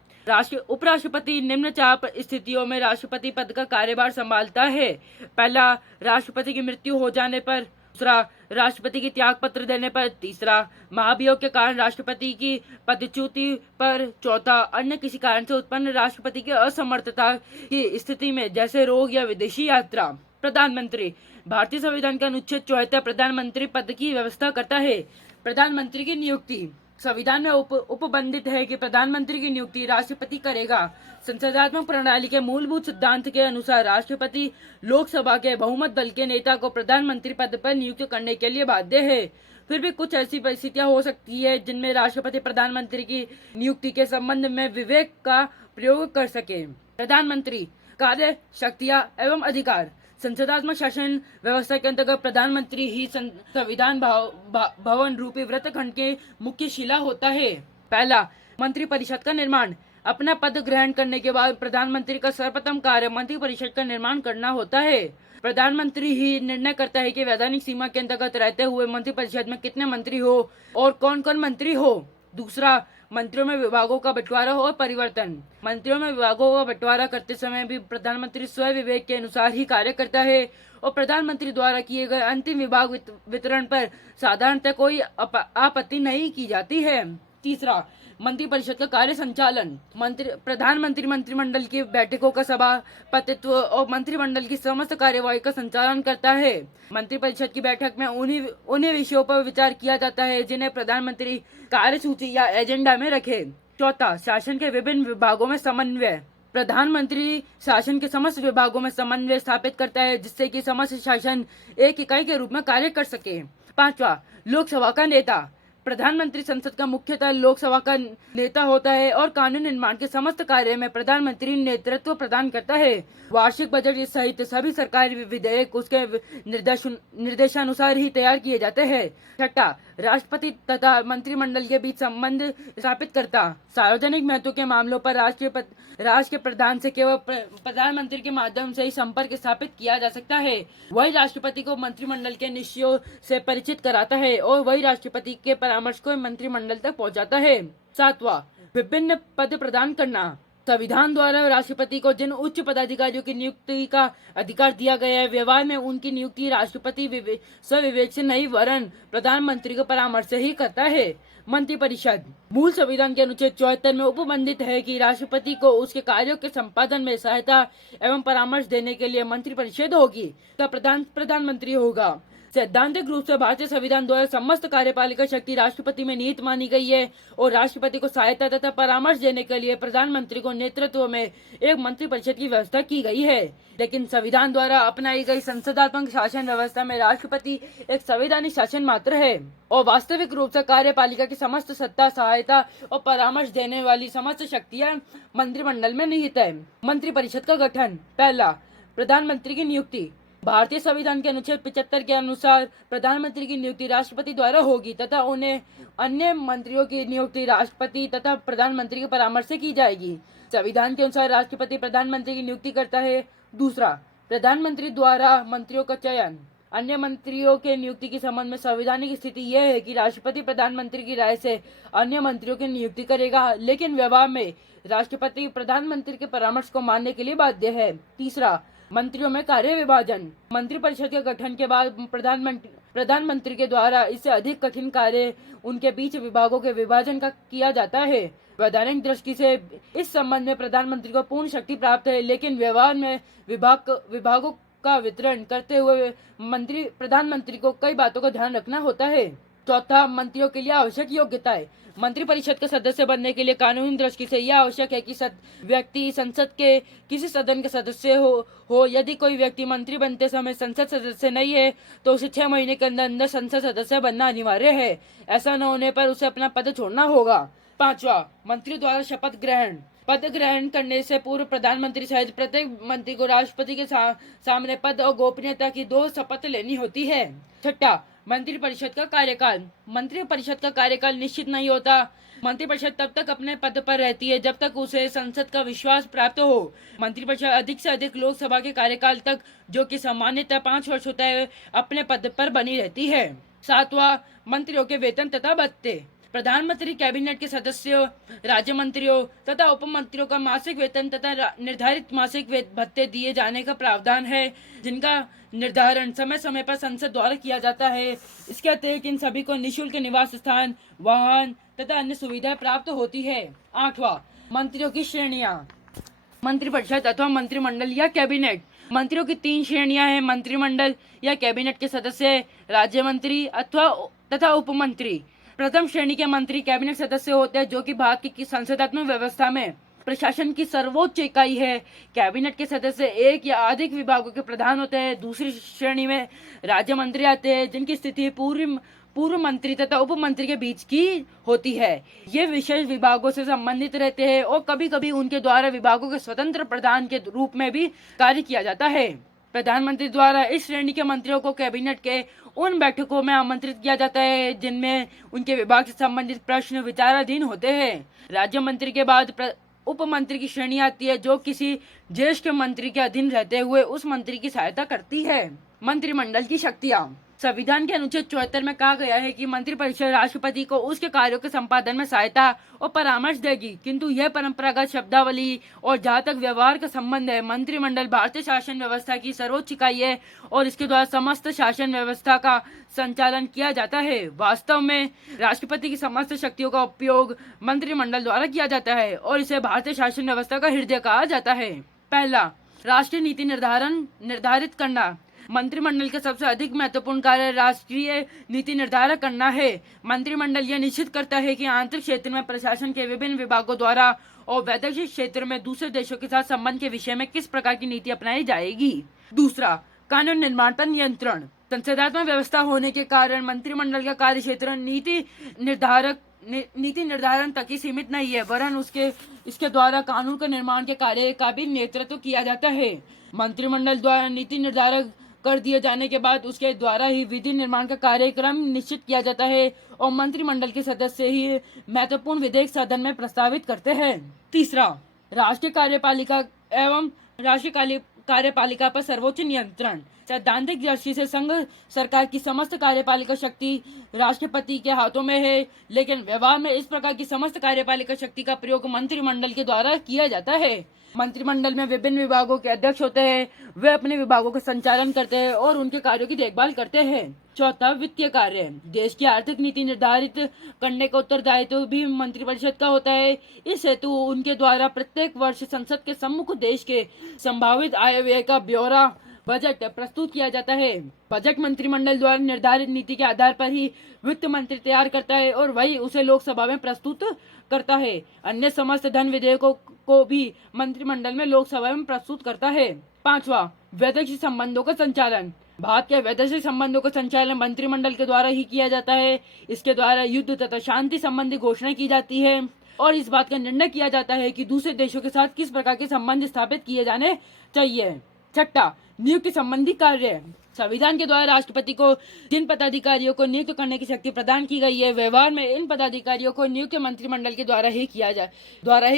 उपराष्ट्रपति निम्न 4 स्थितियों में राष्ट्रपति पद का कार्यभार संभालता है। पहला, राष्ट्रपति की मृत्यु हो जाने पर। दूसरा, राष्ट्रपति की त्याग पत्र देने पर। तीसरा, महाभियोग के कारण राष्ट्रपति की पदच्युति पर। चौथा, अन्य किसी कारण से उत्पन्न राष्ट्रपति की असमर्थता की स्थिति में, जैसे रोग या विदेशी यात्रा। प्रधानमंत्री। भारतीय संविधान का अनुच्छेद 74 प्रधानमंत्री पद की व्यवस्था करता है। प्रधानमंत्री की नियुक्ति। संविधान में उपबंधित है कि प्रधानमंत्री की नियुक्ति राष्ट्रपति करेगा। संसदात्मक प्रणाली के मूलभूत सिद्धांत के अनुसार राष्ट्रपति लोकसभा के बहुमत दल के नेता को प्रधानमंत्री पद पर नियुक्त करने के लिए बाध्य है। फिर भी कुछ ऐसी परिस्थितियां हो सकती है जिनमें राष्ट्रपति प्रधानमंत्री की नियुक्ति के संबंध में विवेक का प्रयोग कर सके। प्रधानमंत्री कार्य, शक्तियां एवं अधिकार। संसदात्मक शासन व्यवस्था के अंतर्गत प्रधानमंत्री ही संविधान भवन रूपी व्रतखंड के मुख्य शिला होता है। पहला, मंत्रिपरिषद का निर्माण। अपना पद ग्रहण करने के बाद प्रधानमंत्री का सर्वप्रथम कार्य मंत्रिपरिषद का निर्माण करना होता है। प्रधानमंत्री ही निर्णय करता है कि वैधानिक सीमा के अंतर्गत रहते हुए मंत्रिपरिषद में कितने मंत्री हो और कौन कौन मंत्री हो। दूसरा, मंत्रियों में विभागों का बंटवारा और परिवर्तन। मंत्रियों में विभागों का बंटवारा करते समय भी प्रधानमंत्री स्वयं विवेक के अनुसार ही कार्य करता है और प्रधानमंत्री द्वारा किए गए अंतिम विभाग वितरण पर साधारणतः कोई आपत्ति नहीं की जाती है। तीसरा, मंत्रिपरिषद का कार्य संचालन। प्रधानमंत्री मंत्रिमंडल की बैठकों का सभापतित्व और मंत्रिमंडल की समस्त कार्यवाही का संचालन करता है। मंत्रिपरिषद की बैठक में उन्हीं विषयों पर विचार किया जाता है जिन्हें प्रधानमंत्री कार्यसूची या एजेंडा में रखे। चौथा, शासन के विभिन्न विभागों में समन्वय। प्रधानमंत्री शासन के समस्त विभागों में समन्वय स्थापित करता है जिससे कि समस्त शासन एक इकाई के रूप में कार्य कर सके। पांचवा, लोकसभा का नेता। प्रधानमंत्री संसद का मुख्यतः लोकसभा का नेता होता है और कानून निर्माण के समस्त कार्य में प्रधानमंत्री नेतृत्व प्रदान करता है। वार्षिक बजट सहित सभी सरकारी विधेयक उसके निर्देशानुसार ही तैयार किए जाते हैं। छठा, राष्ट्रपति तथा मंत्रिमंडल के बीच संबंध स्थापित करता। सार्वजनिक महत्व के मामलों पर राष्ट्र के प्रधान से केवल प्रधानमंत्री के माध्यम से ही संपर्क स्थापित किया जा सकता है। वही राष्ट्रपति को मंत्रिमंडल के निश्चयों से परिचित कराता है और वही राष्ट्रपति के परामर्श को मंत्रिमंडल तक पहुंचाता है। सातवां, विभिन्न पद प्रदान करना। संविधान द्वारा राष्ट्रपति को जिन उच्च पदाधिकारियों की नियुक्ति का अधिकार दिया गया है, व्यवहार में उनकी नियुक्ति राष्ट्रपति स्वविवेक से नहीं वरन प्रधानमंत्री के परामर्श से ही करता है। मंत्रिपरिषद। मूल संविधान के अनुच्छेद 74 में उपबंधित है कि राष्ट्रपति को उसके कार्यों के संपादन में सहायता एवं परामर्श देने के लिए मंत्रिपरिषद होगी। का प्रधानमंत्री होगा। सैद्धांतिक रूप से भारतीय संविधान द्वारा समस्त कार्यपालिका शक्ति राष्ट्रपति में निहित मानी गई है और राष्ट्रपति को सहायता तथा परामर्श देने के लिए प्रधानमंत्री को नेतृत्व में एक मंत्रिपरिषद की व्यवस्था की गई है। लेकिन संविधान द्वारा अपनाई गई संसदात्मक शासन व्यवस्था में राष्ट्रपति एक संवैधानिक शासन मात्र है और वास्तविक रूप से कार्यपालिका की समस्त सत्ता, सहायता और परामर्श देने वाली समस्त शक्तियां मंत्रिमंडल में निहित है। मंत्रिपरिषद का गठन। पहला, प्रधानमंत्री की नियुक्ति। भारतीय संविधान के अनुच्छेद 75 के अनुसार प्रधानमंत्री की नियुक्ति राष्ट्रपति द्वारा होगी तथा उन्हें अन्य मंत्रियों की नियुक्ति राष्ट्रपति तथा प्रधानमंत्री के परामर्श से की जाएगी। संविधान के अनुसार राष्ट्रपति प्रधानमंत्री की नियुक्ति करता है। दूसरा, प्रधानमंत्री द्वारा मंत्रियों का चयन। अन्य मंत्रियों के नियुक्ति के संबंध में संवैधानिक स्थिति यह है कि राष्ट्रपति प्रधानमंत्री की राय से अन्य मंत्रियों की नियुक्ति करेगा, लेकिन व्यवहार में राष्ट्रपति प्रधानमंत्री के परामर्श को मानने के लिए बाध्य है। तीसरा, मंत्रियों में कार्य विभाजन। मंत्रिपरिषद के गठन के बाद प्रधानमंत्री के द्वारा इससे अधिक कठिन कार्य उनके बीच विभागों के विभाजन का किया जाता है। वैधानिक दृष्टि से इस संबंध में प्रधानमंत्री को पूर्ण शक्ति प्राप्त है, लेकिन व्यवहार में विभागों का वितरण करते हुए प्रधानमंत्री को कई बातों का ध्यान रखना होता है। चौथा, मंत्रियों के लिए आवश्यक योग्यताएं। मंत्रिपरिषद का सदस्य बनने के लिए कानूनी दृष्टि से यह आवश्यक है कि व्यक्ति संसद के किसी सदन के सदस्य हो। यदि कोई व्यक्ति मंत्री बनते समय संसद सदस्य नहीं है तो उसे 6 महीने के अंदर संसद सदस्य बनना अनिवार्य है। ऐसा न होने पर उसे अपना पद छोड़ना होगा। पांचवा, मंत्री द्वारा शपथ ग्रहण। पद ग्रहण करने से पूर्व प्रधानमंत्री सहित प्रत्येक मंत्री को राष्ट्रपति के सामने पद और गोपनीयता की 2 शपथ लेनी होती है। छठा, मंत्रिपरिषद का कार्यकाल। मंत्रिपरिषद का कार्यकाल निश्चित नहीं होता। मंत्रिपरिषद तब तक अपने पद पर रहती है जब तक उसे संसद का विश्वास प्राप्त हो। मंत्रिपरिषद अधिक से अधिक लोकसभा के कार्यकाल तक, जो कि सामान्यतः 5 वर्ष होता है, अपने पद पर बनी रहती है। सातवां, मंत्रियों के वेतन तथा भत्ते। प्रधानमंत्री कैबिनेट के सदस्यों, राज्य मंत्रियों तथा उप मंत्रियों का मासिक वेतन तथा निर्धारित मासिक भत्ते दिए जाने का प्रावधान है, जिनका निर्धारण समय समय पर संसद द्वारा किया जाता है। इसके अतिरिक्त इन सभी को निःशुल्क निवास स्थान, वाहन तथा अन्य सुविधाएं प्राप्त होती है। 8वां, मंत्रियों की श्रेणियां। मंत्रिपरिषद अथवा मंत्रिमंडल या कैबिनेट। मंत्रियों की 3 श्रेणियां हैं: मंत्रिमंडल या कैबिनेट के सदस्य, राज्य मंत्री अथवा तथा उप मंत्री। प्रथम श्रेणी के मंत्री कैबिनेट सदस्य होते हैं, जो कि भारत की संसदीय व्यवस्था में प्रशासन की सर्वोच्च इकाई है। कैबिनेट के सदस्य एक या अधिक विभागों के प्रधान होते हैं। दूसरी श्रेणी में राज्य मंत्री आते हैं, जिनकी स्थिति पूर्व मंत्री तथा उप मंत्री के बीच की होती है। ये विशेष विभागों से संबंधित रहते हैं और कभी कभी उनके द्वारा विभागों के स्वतंत्र प्रधान के रूप में भी कार्य किया जाता है। प्रधानमंत्री द्वारा इस श्रेणी के मंत्रियों को कैबिनेट के उन बैठकों में आमंत्रित किया जाता है जिनमें उनके विभाग से संबंधित प्रश्न विचाराधीन होते हैं। राज्य मंत्री के बाद उप मंत्री की श्रेणी आती है, जो किसी ज्येष्ठ मंत्री के अधीन रहते हुए उस मंत्री की सहायता करती है। मंत्रिमंडल की शक्तियां। संविधान के अनुच्छेद 74 में कहा गया है कि मंत्रिपरिषद राष्ट्रपति को उसके कार्यों के संपादन में सहायता और परामर्श देगी, किंतु यह परंपरागत शब्दावली और जहाँ तक व्यवहार का संबंध है, मंत्रिमंडल भारतीय शासन व्यवस्था की सर्वोच्च इकाई है और इसके द्वारा समस्त शासन व्यवस्था का संचालन किया जाता है। वास्तव में राष्ट्रपति की समस्त शक्तियों का उपयोग मंत्रिमंडल द्वारा किया जाता है और इसे भारतीय शासन व्यवस्था का हृदय कहा जाता है। पहला, राष्ट्रीय नीति निर्धारित करना। मंत्रिमंडल का सबसे अधिक महत्वपूर्ण कार्य राष्ट्रीय नीति निर्धारण करना है। मंत्रिमंडल यह निश्चित करता है कि आंतरिक क्षेत्र में प्रशासन के विभिन्न विभागों द्वारा और वैदेशिक क्षेत्र में दूसरे देशों के साथ संबंध के विषय में किस प्रकार की नीति अपनाई जाएगी। दूसरा, कानून निर्माण पर नियंत्रण। संसदीय व्यवस्था होने के कारण मंत्रिमंडल का कार्य क्षेत्र नीति निर्धारण तक ही सीमित नहीं है, वरन इसके द्वारा कानून के निर्माण के कार्य का भी नेतृत्व किया जाता है। मंत्रिमंडल द्वारा नीति निर्धारक कर दिए जाने के बाद उसके द्वारा ही विधि निर्माण का कार्यक्रम निश्चित किया जाता है और मंत्रिमंडल के सदस्य ही महत्वपूर्ण विधेयक सदन में प्रस्तावित करते हैं। तीसरा, राष्ट्रीय कार्यपालिका पर सर्वोच्च नियंत्रण। सैद्धांतिक दृष्टि से संघ सरकार की समस्त कार्यपालिका शक्ति राष्ट्रपति के हाथों में है, लेकिन व्यवहार में इस प्रकार की समस्त कार्यपालिका शक्ति का प्रयोग मंत्रिमंडल के द्वारा किया जाता है। मंत्रिमंडल में विभिन्न विभागों के अध्यक्ष होते हैं, वे अपने विभागों का संचालन करते हैं और उनके कार्यों की देखभाल करते हैं। चौथा, वित्तीय कार्य। देश की आर्थिक नीति निर्धारित करने का उत्तरदायित्व भी मंत्रिपरिषद का होता है। इस हेतु उनके द्वारा प्रत्येक वर्ष संसद के सम्मुख देश के संभावित आय व्यय का ब्यौरा बजट प्रस्तुत किया जाता है। बजट मंत्रिमंडल द्वारा निर्धारित नीति के आधार पर ही वित्त मंत्री तैयार करता है और वही उसे लोकसभा में प्रस्तुत करता है। अन्य समस्त धन विधेयकों को भी मंत्रिमंडल में लोकसभा में प्रस्तुत करता है। पांचवा, वैदेशिक संबंधों का संचालन। भारत के वैदेशिक संबंधों का संचालन मंत्रिमंडल के द्वारा ही किया जाता है। इसके द्वारा युद्ध तथा शांति संबंधी घोषणा की जाती है और इस बात का निर्णय किया जाता है कि दूसरे देशों के साथ किस प्रकार के संबंध स्थापित किए जाने चाहिए। छठा, नियुक्ति संबंधी कार्य। संविधान के द्वारा राष्ट्रपति को जिन पदाधिकारियों को नियुक्त करने की शक्ति प्रदान की गई है, व्यवहार में इन पदाधिकारियों को नियुक्त मंत्रिमंडल के द्वारा ही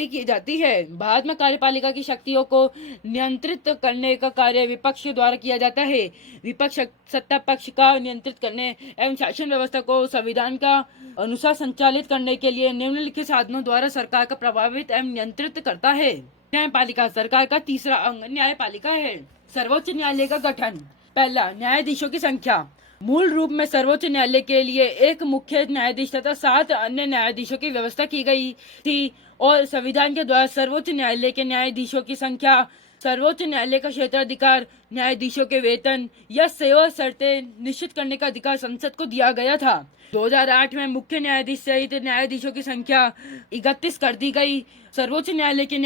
की जाती है। भारत में कार्यपालिका की शक्तियों को नियंत्रित करने का कार्य विपक्ष के द्वारा किया जाता है। विपक्ष सत्ता पक्ष का नियंत्रित करने एवं शासन व्यवस्था को संविधान का अनुसार संचालित करने के लिए निम्नलिखित साधनों द्वारा सरकार का प्रभावित एवं नियंत्रित करता है। न्यायपालिका सरकार का तीसरा अंग न्यायपालिका है। सर्वोच्च न्यायालय का गठन। पहला, न्यायाधीशों की संख्या। मूल रूप में सर्वोच्च न्यायालय के लिए एक मुख्य न्यायाधीश तथा 7 अन्य न्यायाधीशों की व्यवस्था की गई थी और संविधान के द्वारा सर्वोच्च न्यायालय के न्यायाधीशों की संख्या, सर्वोच्च न्यायालय का क्षेत्राधिकार, न्यायाधीशों के वेतन या सेवा शर्तें निश्चित करने का अधिकार संसद को दिया गया था। 2008 में मुख्य न्यायाधीश सहित न्यायाधीशों की संख्या 31 कर दी गई। सर्वोच्च न्यायालय के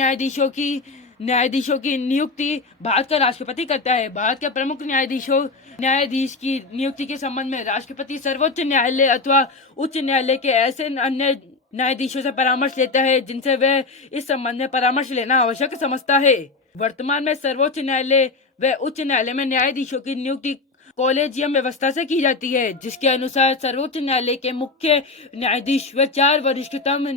न्यायाधीशों की नियुक्ति भारत का राष्ट्रपति करता है। भारत के प्रमुख न्यायाधीश की नियुक्ति के संबंध में राष्ट्रपति सर्वोच्च न्यायालय अथवा उच्च न्यायालय के ऐसे अन्य न्यायाधीशों से परामर्श लेता है जिनसे वह इस संबंध में परामर्श लेना आवश्यक समझता है। वर्तमान में सर्वोच्च न्यायालय व उच्च न्यायालय में न्यायाधीशों की नियुक्ति कॉलेजियम व्यवस्था से की जाती है, जिसके अनुसार सर्वोच्च न्यायालय के मुख्य न्यायाधीश व 4 वरिष्ठतम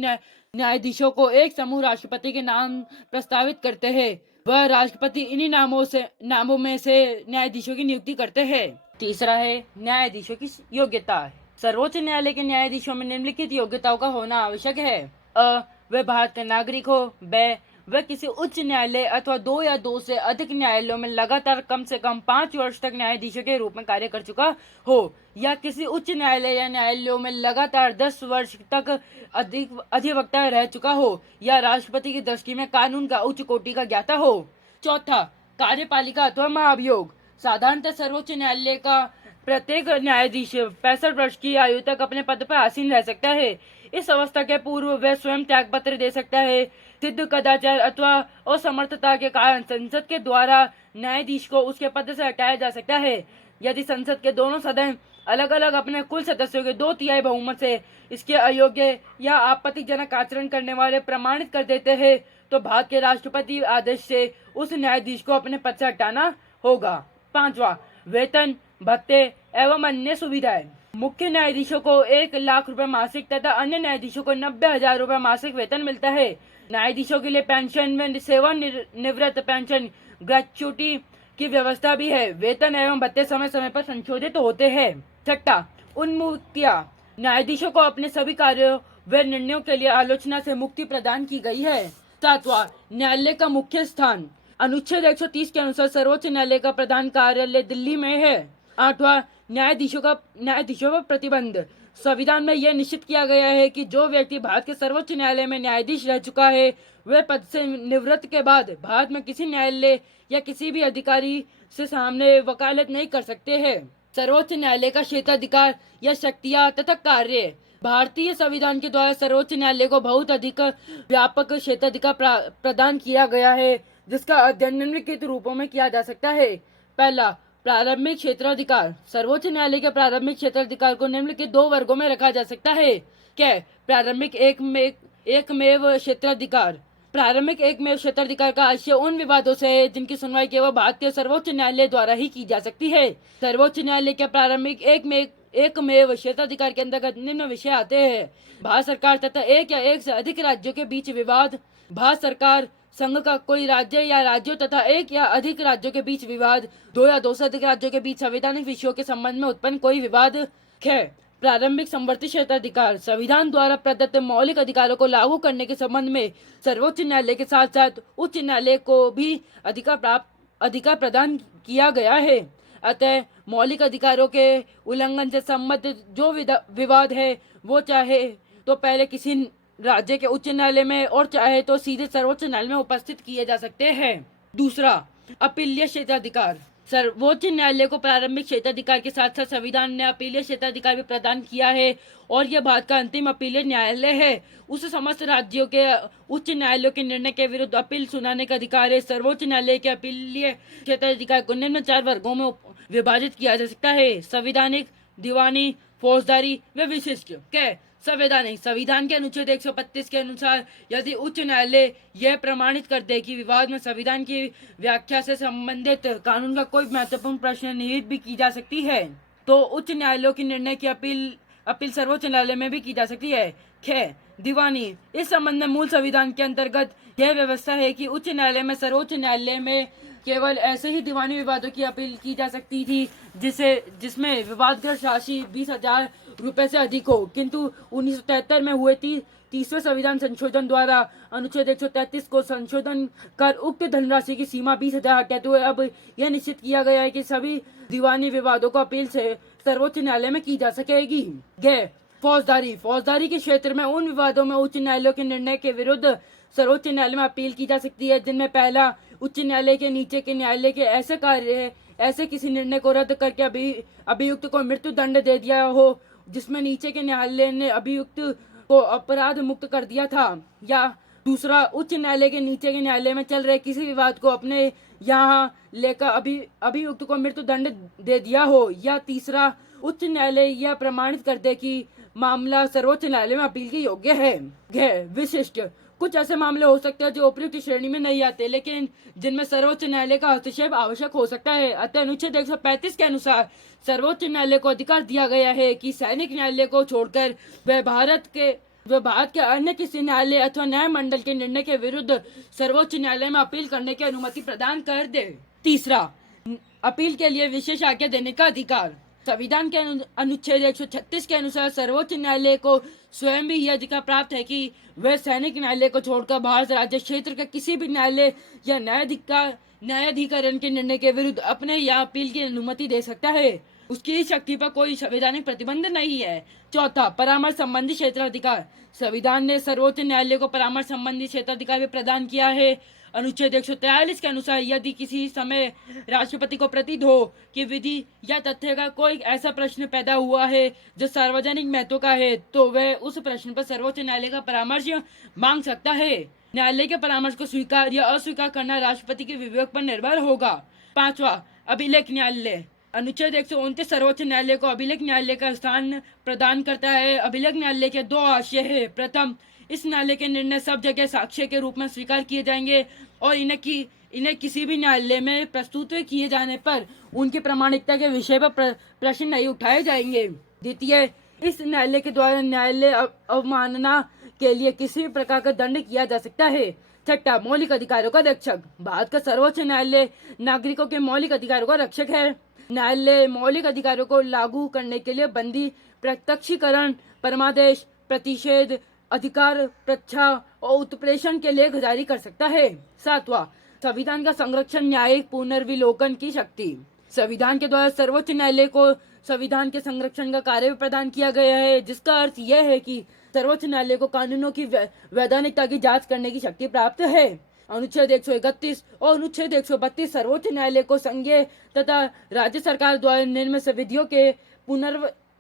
न्यायाधीशों को एक समूह राष्ट्रपति के नाम प्रस्तावित करते हैं। वह राष्ट्रपति इन्हीं नामों में से न्यायाधीशों की नियुक्ति करते हैं। तीसरा है न्यायाधीशों की योग्यता। सर्वोच्च न्यायालय के न्यायाधीशों में निम्नलिखित योग्यताओं का होना आवश्यक है। अ वे भारत का नागरिक हो। ब वह किसी उच्च न्यायालय अथवा 2 या 2 से अधिक न्यायालयों में लगातार कम से कम 5 वर्ष तक न्यायाधीश के रूप में कार्य कर चुका हो, या किसी उच्च न्यायालय या न्यायालयों में लगातार 10 वर्ष तक अधिवक्ता रह चुका हो, या राष्ट्रपति की दृष्टि में कानून का उच्च कोटि का ज्ञाता हो। चौथा, कार्यपालिका अथवा महाभियोग। साधारणतः सर्वोच्च न्यायालय का प्रत्येक न्यायाधीश 65 वर्ष की आयु तक अपने पद पर आसीन रह सकता है। इस अवस्था के पूर्व वह स्वयं त्याग पत्र दे सकता है। सिद्ध कदाचार अथवा असमर्थता के कारण संसद के द्वारा न्यायाधीश को उसके पद से हटाया जा सकता है। यदि संसद के दोनों सदन अलग अलग अपने कुल सदस्यों के 2/3 बहुमत से इसके अयोग्य या आपत्तिजनक आचरण करने वाले प्रमाणित कर देते हैं, तो भारत के राष्ट्रपति आदेश से उस न्यायाधीश को अपने पद से हटाना होगा। पांचवा, वेतन, भत्ते एवं अन्य सुविधाएं। मुख्य न्यायाधीशों को 1 लाख रुपए मासिक तथा अन्य न्यायाधीशों को 90,000 रुपए मासिक वेतन मिलता है। न्यायाधीशों के लिए पेंशन व सेवानिवृत्त पेंशन ग्रेच्युटी की व्यवस्था भी है। वेतन एवं भत्ते समय समय पर संशोधित होते हैं। छठा, उन्मुक्तियां। न्यायाधीशों को अपने सभी कार्यों व निर्णयों के लिए आलोचना से मुक्ति प्रदान की गई है। सातवां, न्यायालय का मुख्य स्थान। अनुच्छेद 130 के अनुसार सर्वोच्च न्यायालय का प्रधान कार्यालय दिल्ली में है। आठवां, न्यायाधीशों पर प्रतिबंध। संविधान में यह निश्चित किया गया है कि जो व्यक्ति भारत के सर्वोच्च न्यायालय में न्यायाधीश रह चुका है, वह पद से निवृत्त के बाद भारत में किसी न्यायालय या किसी भी अधिकारी से सामने वकालत नहीं कर सकते हैं। सर्वोच्च न्यायालय का क्षेत्राधिकार या शक्तियां तथा कार्य। भारतीय संविधान के द्वारा सर्वोच्च न्यायालय को बहुत अधिक व्यापक क्षेत्राधिकार प्रदान किया गया है, जिसका अध्ययन निम्नलिखित रूपों में किया जा सकता है। पहला, प्रारंभिक क्षेत्राधिकार। सर्वोच्च न्यायालय के प्रारंभिक क्षेत्राधिकार को निम्नलिखित 2 वर्गों में रखा जा सकता है। क्या? प्रारंभिक एकमेव क्षेत्राधिकार। प्रारंभिक एकमेव क्षेत्राधिकार का आशय उन विवादों से है जिनकी सुनवाई केवल भारतीय सर्वोच्च न्यायालय द्वारा ही की जा सकती है। सर्वोच्च न्यायालय के प्रारंभिक एकमेव क्षेत्राधिकार के अंतर्गत निम्न विषय आते हैं: भारत सरकार तथा 1 या 1 से अधिक राज्यों के बीच विवाद, भारत सरकार, संघ का कोई राज्य या राज्यों तथा 1 या अधिक राज्यों के बीच विवाद, 2 या 2 से अधिक राज्यों के बीच संवैधानिक विषयों के संबंध में उत्पन्न कोई विवाद। प्रारंभिक समवर्ती क्षेत्राधिकार। संविधान द्वारा प्रदत्त मौलिक अधिकारों को लागू करने के संबंध में सर्वोच्च न्यायालय के साथ साथ उच्च न्यायालय को भी अधिकार प्रदान किया गया है। अतः मौलिक अधिकारों के उल्लंघन से संबंधित जो विवाद है, वो चाहे तो पहले किसी राज्य के उच्च न्यायालय में और चाहे तो सीधे सर्वोच्च न्यायालय में उपस्थित किए जा सकते हैं। दूसरा, अपीलीय क्षेत्राधिकार। सर्वोच्च न्यायालय को प्रारंभिक क्षेत्राधिकार के साथ साथ संविधान ने अपीलीय क्षेत्राधिकार भी प्रदान किया है, और यह भारत का अंतिम अपीलीय न्यायालय है। उस समस्त राज्यों के उच्च न्यायालयों के निर्णय के विरुद्ध अपील सुनाने का अधिकार है। सर्वोच्च न्यायालय के अपीलीय क्षेत्राधिकार को निम्न 4 वर्गों में विभाजित किया जा सकता है: संवैधानिक, दीवानी, फौजदारी व विशिष्ट। संवैधानिक। संविधान के अनुच्छेद 135 के अनुसार यदि उच्च न्यायालय यह प्रमाणित कर दे कि विवाद में संविधान की व्याख्या से संबंधित कानून का कोई महत्वपूर्ण प्रश्न निहित भी की जा सकती है, तो उच्च न्यायालयों के निर्णय की अपील सर्वोच्च न्यायालय में भी की जा सकती है। दीवानी। इस संबंध में मूल संविधान के अंतर्गत यह व्यवस्था है कि उच्च न्यायालय में सर्वोच्च न्यायालय में केवल ऐसे ही दीवानी विवादों की अपील की जा सकती थी जिसमें विवादग्रस्त राशि 20,000 रुपए से अधिक हो, किंतु 1973 में हुए 30वें संविधान संशोधन द्वारा अनुच्छेद 133 को संशोधन कर उक्त धनराशि की सीमा 20,000 हटाते हुए अब यह निश्चित किया गया है कि सभी दीवानी विवादों को अपील से सर्वोच्च न्यायालय में की जा सकेगी। फौजदारी। फौजदारी के क्षेत्र में उन विवादों में उच्च न्यायालयों के निर्णय के विरुद्ध सर्वोच्च न्यायालय में अपील की जा सकती है जिनमें पहला, उच्च न्यायालय के नीचे के न्यायालय के ऐसे कार्य है, ऐसे किसी निर्णय को रद्द करके अभियुक्त को मृत्यु दंड दे दिया हो जिसमें नीचे के न्यायालय ने अभियुक्त को अपराध मुक्त कर दिया था, या दूसरा, उच्च न्यायालय के नीचे के न्यायालय में चल रहे किसी विवाद को अपने यहाँ लेकर अभियुक्त को मृत्यु दंड दे दिया हो, या तीसरा, उच्च न्यायालय यह प्रमाणित कर दे कि मामला सर्वोच्च न्यायालय में अपील के योग्य है। विशिष्ट। कुछ ऐसे मामले हो सकते हैं जो उपयुक्त श्रेणी में नहीं आते, लेकिन जिनमें सर्वोच्च न्यायालय का हस्तक्षेप आवश्यक हो सकता है। अतः अनुच्छेद 135 के अनुसार सर्वोच्च न्यायालय को अधिकार दिया गया है कि सैनिक न्यायालय को छोड़कर वह भारत के अन्य किसी न्यायालय अथवा न्यायमंडल के निर्णय के विरुद्ध सर्वोच्च न्यायालय में अपील करने की अनुमति प्रदान कर दे। तीसरा, अपील के लिए विशेष आज्ञा देने का अधिकार। संविधान के अनुच्छेद 136 के अनुसार सर्वोच्च न्यायालय को स्वयं भी यह अधिकार प्राप्त है कि वह सैनिक न्यायालय को छोड़कर भारत राज्य क्षेत्र के किसी भी न्यायालय या न्यायाधिकरण के निर्णय के विरुद्ध अपने या अपील की अनुमति दे सकता है। उसकी इस शक्ति पर कोई संवैधानिक प्रतिबंध नहीं है। चौथा, परामर्श संबंधी क्षेत्राधिकार। संविधान ने सर्वोच्च न्यायालय को परामर्श संबंधी क्षेत्राधिकार भी प्रदान किया है। अनुच्छेद 143 के अनुसार यदि किसी समय राष्ट्रपति को प्रतीत हो कि विधि या तथ्य का कोई ऐसा प्रश्न पैदा हुआ है जो सार्वजनिक महत्व का है, तो वह उस प्रश्न पर सर्वोच्च न्यायालय का परामर्श मांग सकता है। न्यायालय के परामर्श को स्वीकार या अस्वीकार करना राष्ट्रपति के विवेक पर निर्भर होगा। पांचवा, अभिलेख न्यायालय। अनुच्छेद 129 सर्वोच्च न्यायालय को अभिलेख न्यायालय का स्थान प्रदान करता है। अभिलेख न्यायालय के दो आशय है। प्रथम, इस न्यायालय के निर्णय सब जगह साक्ष्य के रूप में स्वीकार किए जाएंगे और इन्हें किसी भी न्यायालय में प्रस्तुत किए जाने पर उनकी प्रामाणिकता के विषय पर प्रश्न नहीं उठाए जाएंगे। द्वितीय, इस न्यायालय के द्वारा न्यायालय अवमानना के लिए किसी भी प्रकार का दंड किया जा सकता है। छठा, मौलिक अधिकारों का रक्षक। भारत का सर्वोच्च न्यायालय नागरिकों के मौलिक अधिकारों का रक्षक है। न्यायालय मौलिक अधिकारों को लागू करने के लिए बंदी, प्रत्यक्षीकरण, परमादेश, प्रतिषेध, अधिकार प्रच्छा और उत्प्रेषण के लेख जारी कर सकता है। सातवां, संविधान का संरक्षण, न्यायिक पुनर्विलोकन की शक्ति। संविधान के द्वारा सर्वोच्च न्यायालय को संविधान के संरक्षण का कार्य प्रदान किया गया है, जिसका अर्थ यह है कि सर्वोच्च न्यायालय को कानूनों की वैधानिकता की जांच करने की शक्ति प्राप्त है। अनुच्छेद 131 और अनुच्छेद 132 सर्वोच्च न्यायालय को संघीय तथा राज्य सरकार द्वारा निर्मित विधियों के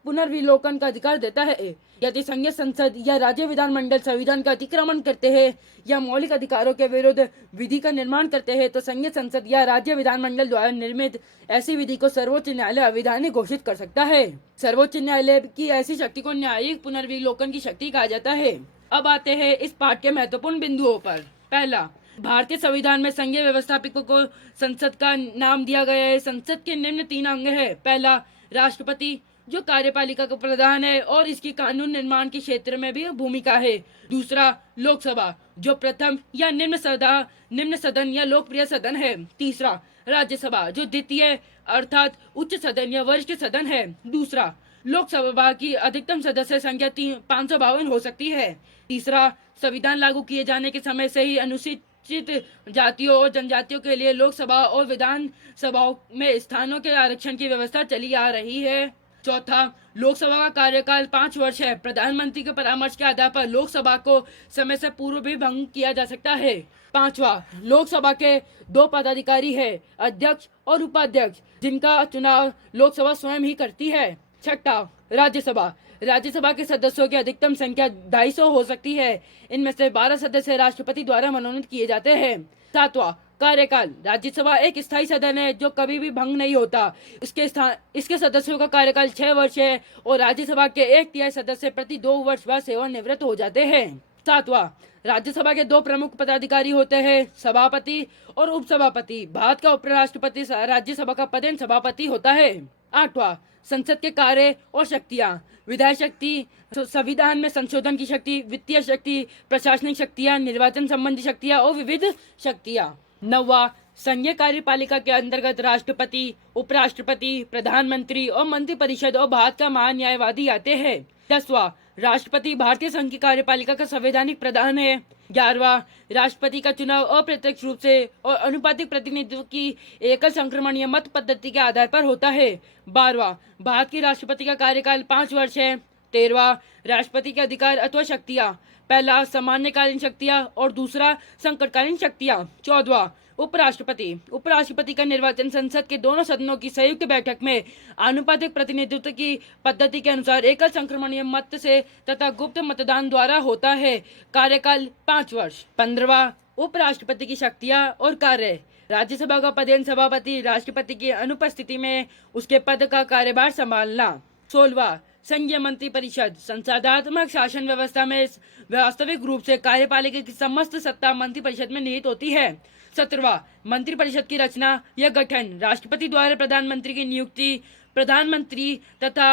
पुनर्विलोकन का अधिकार देता है। यदि संघीय संसद या राज्य विधानमंडल संविधान का अतिक्रमण करते हैं या मौलिक अधिकारों के विरुद्ध विधि का निर्माण करते हैं, तो संघीय संसद या राज्य विधानमंडल द्वारा निर्मित ऐसी विधि को सर्वोच्च न्यायालय अवैधानिक घोषित कर सकता है। सर्वोच्च न्यायालय की ऐसी शक्ति को न्यायिक पुनर्विलोकन की शक्ति कहा जाता है। अब आते हैं इस पाठ के महत्वपूर्ण बिंदुओं पर। पहला, भारतीय संविधान में संघीय व्यवस्थापिका को संसद का नाम दिया गया है। संसद के निम्न 3 अंग है। पहला, राष्ट्रपति, जो कार्यपालिका का प्रधान है और इसकी कानून निर्माण के क्षेत्र में भी भूमिका है। दूसरा, लोकसभा, जो प्रथम या निम्न सदन या लोकप्रिय सदन है। तीसरा, राज्यसभा, जो द्वितीय अर्थात उच्च सदन या वरिष्ठ सदन है। दूसरा, लोकसभा की अधिकतम सदस्य संख्या 552 हो सकती है। तीसरा, संविधान लागू किए जाने के समय से ही अनुसूचित जातियों और जनजातियों के लिए लोकसभा और विधान सभाओं में स्थानों के आरक्षण की व्यवस्था चली आ रही है। चौथा, लोकसभा का कार्यकाल 5 वर्ष है। प्रधानमंत्री के परामर्श के आधार पर लोकसभा को समय से पूर्व भी भंग किया जा सकता है। पांचवा, लोकसभा के 2 पदाधिकारी है, अध्यक्ष और उपाध्यक्ष, जिनका चुनाव लोकसभा स्वयं ही करती है। छठा, राज्यसभा, राज्यसभा के सदस्यों की अधिकतम संख्या 250 हो सकती है। इनमें से 12 सदस्य राष्ट्रपति द्वारा मनोनीत किए जाते हैं। सातवां, कार्यकाल, राज्यसभा एक स्थायी सदन है जो कभी भी भंग नहीं होता। इसके सदस्यों का कार्यकाल 6 वर्ष है और राज्यसभा के 1/3 सदस्य प्रति 2 वर्ष बाद सेवानिवृत्त हो जाते हैं। सातवां, राज्यसभा के 2 प्रमुख पदाधिकारी होते हैं, सभापति और उपसभापति। भारत का उपराष्ट्रपति राज्यसभा का पदेन सभापति होता है। आठवां, संसद के कार्य और शक्तियां, विधायी शक्ति, संविधान में संशोधन की शक्ति, वित्तीय शक्ति, प्रशासनिक शक्तियां, निर्वाचन संबंधी शक्तियां और विविध शक्तियां। नौवां, संघीय कार्यपालिका के अंतर्गत राष्ट्रपति, उपराष्ट्रपति, प्रधानमंत्री और मंत्रिपरिषद और भारत का महान्यायवादी आते हैं। 10वां, राष्ट्रपति भारतीय संघ की कार्यपालिका का संवैधानिक प्रधान है। 11वां, राष्ट्रपति का चुनाव अप्रत्यक्ष रूप से और अनुपातिक प्रतिनिधित्व की एकल संक्रमणीय मत पद्धति के आधार पर होता है। 12वां, भारत की राष्ट्रपति का कार्यकाल 5 वर्ष है। 13वां, राष्ट्रपति के अधिकार अथवा शक्तियां, पहला सामान्यकालीन शक्तियां और दूसरा संकटकालीन शक्तियां। 14वां, उपराष्ट्रपति का निर्वाचन संसद के दोनों सदनों की संयुक्त बैठक में आनुपातिक प्रतिनिधित्व की पद्धति के अनुसार एकल संक्रमणीय मत से तथा गुप्त मतदान द्वारा होता है। कार्यकाल 5 वर्ष। 15वां, उपराष्ट्रपति की शक्तियां और कार्य, राज्यसभा का पदेन सभापति राष्ट्रपति की अनुपस्थिति में उसके पद का कार्यभार संभालना। 16वां, संघीय मंत्रिपरिषद, संसदात्मक शासन व्यवस्था में वास्तविक रूप से कार्यपालिका की समस्त सत्ता मंत्रिपरिषद में निहित होती है। 17वां, मंत्रिपरिषद की रचना या गठन, राष्ट्रपति द्वारा प्रधानमंत्री की नियुक्ति, प्रधानमंत्री तथा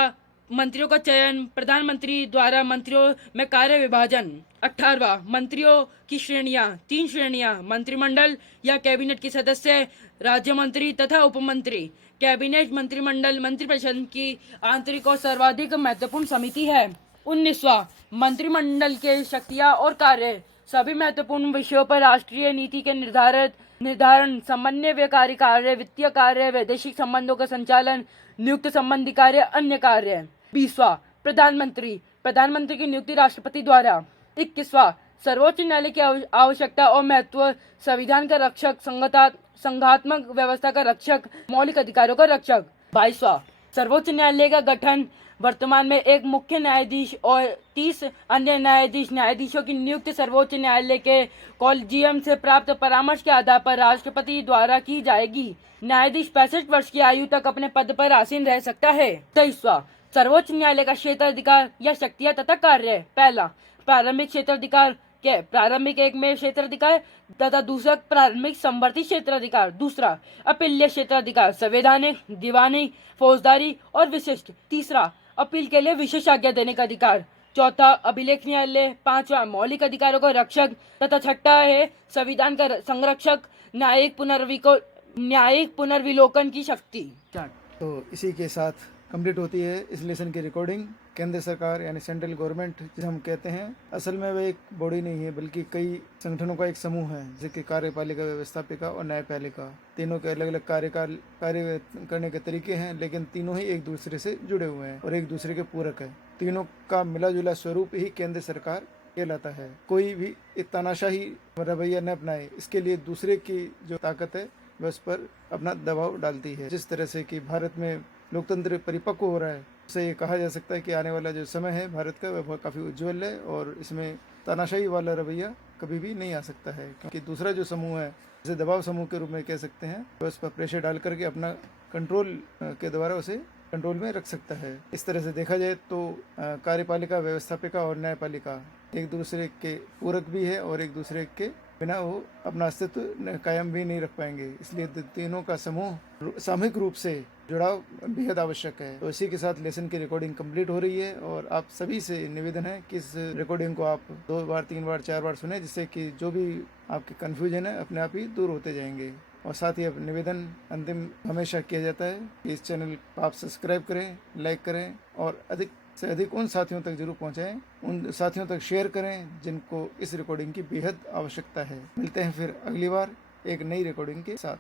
मंत्रियों का चयन, प्रधानमंत्री द्वारा मंत्रियों में कार्य विभाजन। 18वां, मंत्रियों की श्रेणियां। 3 श्रेणियां, मंत्रिमंडल या कैबिनेट के सदस्य, राज्य मंत्री तथा उपमंत्री। कैबिनेट मंत्रिमंडल मंत्रिपरिषद की आंतरिक और सर्वाधिक महत्वपूर्ण समिति है। 19वां, मंत्रिमंडल के शक्तियां और कार्य। सभी महत्वपूर्ण विषयों पर राष्ट्रीय नीति के निर्धारण, समन्वयकारी कार्य, वित्तीय कार्य, वैदेशिक संबंधों का संचालन, नियुक्त संबंधी कार्य, अन्य कार्य। 20वां, प्रधानमंत्री की नियुक्ति राष्ट्रपति द्वारा। 21वां, सर्वोच्च न्यायालय की आवश्यकता और महत्व, संविधान का रक्षक, संघात्मक व्यवस्था का रक्षक, मौलिक अधिकारों का रक्षक। 22वां, सर्वोच्च न्यायालय का गठन, वर्तमान में एक मुख्य न्यायाधीश और 30 अन्य न्यायाधीशों की नियुक्ति सर्वोच्च न्यायालय के कॉलेजियम से प्राप्त परामर्श के आधार पर राष्ट्रपति द्वारा की जाएगी। न्यायाधीश 65 वर्ष की आयु तक अपने पद पर आसीन रह सकता है। 23वां, सर्वोच्च न्यायालय का क्षेत्राधिकार या शक्तियां तथा कार्य। पहला, प्रारंभिक क्षेत्राधिकार के प्रारंभिक एकमेव क्षेत्राधिकार तथा दूसरा प्रारंभिक समवर्ती क्षेत्राधिकार। दूसरा, अपीलीय क्षेत्राधिकार, संवैधानिक, दीवानी, फौजदारी और विशिष्ट। तीसरा, अपील के लिए विशेष आज्ञा देने का अधिकार। चौथा, अभिलेख न्यायालय। 5वां, मौलिक अधिकारों का रक्षक तथा छठा है संविधान का संरक्षक, न्यायिक पुनर्विलोकन की शक्ति। तो इसी के साथ कंप्लीट होती है इस लेसन की रिकॉर्डिंग। केंद्र सरकार यानी सेंट्रल गवर्नमेंट जिसे हम कहते हैं, असल में वह एक बॉडी नहीं है बल्कि कई संगठनों का एक समूह है, जैसे कि कार्यपालिका, व्यवस्थापिका और न्यायपालिका। तीनों के अलग अलग कार्य करने के तरीके हैं, लेकिन तीनों ही एक दूसरे से जुड़े हुए हैं और एक दूसरे के पूरक है। तीनों का मिला जुला स्वरूप ही केंद्र सरकार कहलाता है। कोई भी तानाशाही रवैया न अपनाए, इसके लिए दूसरे की जो ताकत है वह उस पर अपना दबाव डालती है। जिस तरह से कि भारत में लोकतंत्र परिपक्व हो रहा है, उससे ये कहा जा सकता है कि आने वाला जो समय है भारत का वह काफ़ी उज्जवल है और इसमें तानाशाही वाला रवैया कभी भी नहीं आ सकता है, क्योंकि दूसरा जो समूह है, जिसे दबाव समूह के रूप में कह सकते हैं, वह उस पर प्रेशर डाल करके अपना कंट्रोल के द्वारा उसे कंट्रोल में रख सकता है। इस तरह से देखा जाए तो कार्यपालिका, व्यवस्थापिका और न्यायपालिका एक दूसरे के पूरक भी है और एक दूसरे के बिना वो अपना अस्तित्व कायम भी नहीं रख पाएंगे। इसलिए तीनों का समूह सामूहिक रूप से जुड़ाव बेहद आवश्यक है। तो इसी के साथ लेसन की रिकॉर्डिंग कंप्लीट हो रही है और आप सभी से निवेदन है कि इस रिकॉर्डिंग को आप 2 बार, 3 बार, 4 बार सुने, जिससे कि जो भी आपके कन्फ्यूजन है अपने आप ही दूर होते जाएंगे। और साथ ही अब निवेदन अंतिम हमेशा किया जाता है कि इस चैनल को आप सब्सक्राइब करें, लाइक करें और अधिक से अधिक उन साथियों तक जरूर पहुंचाएं, उन साथियों तक शेयर करें जिनको इस रिकॉर्डिंग की बेहद आवश्यकता है। मिलते हैं फिर अगली बार एक नई रिकॉर्डिंग के साथ।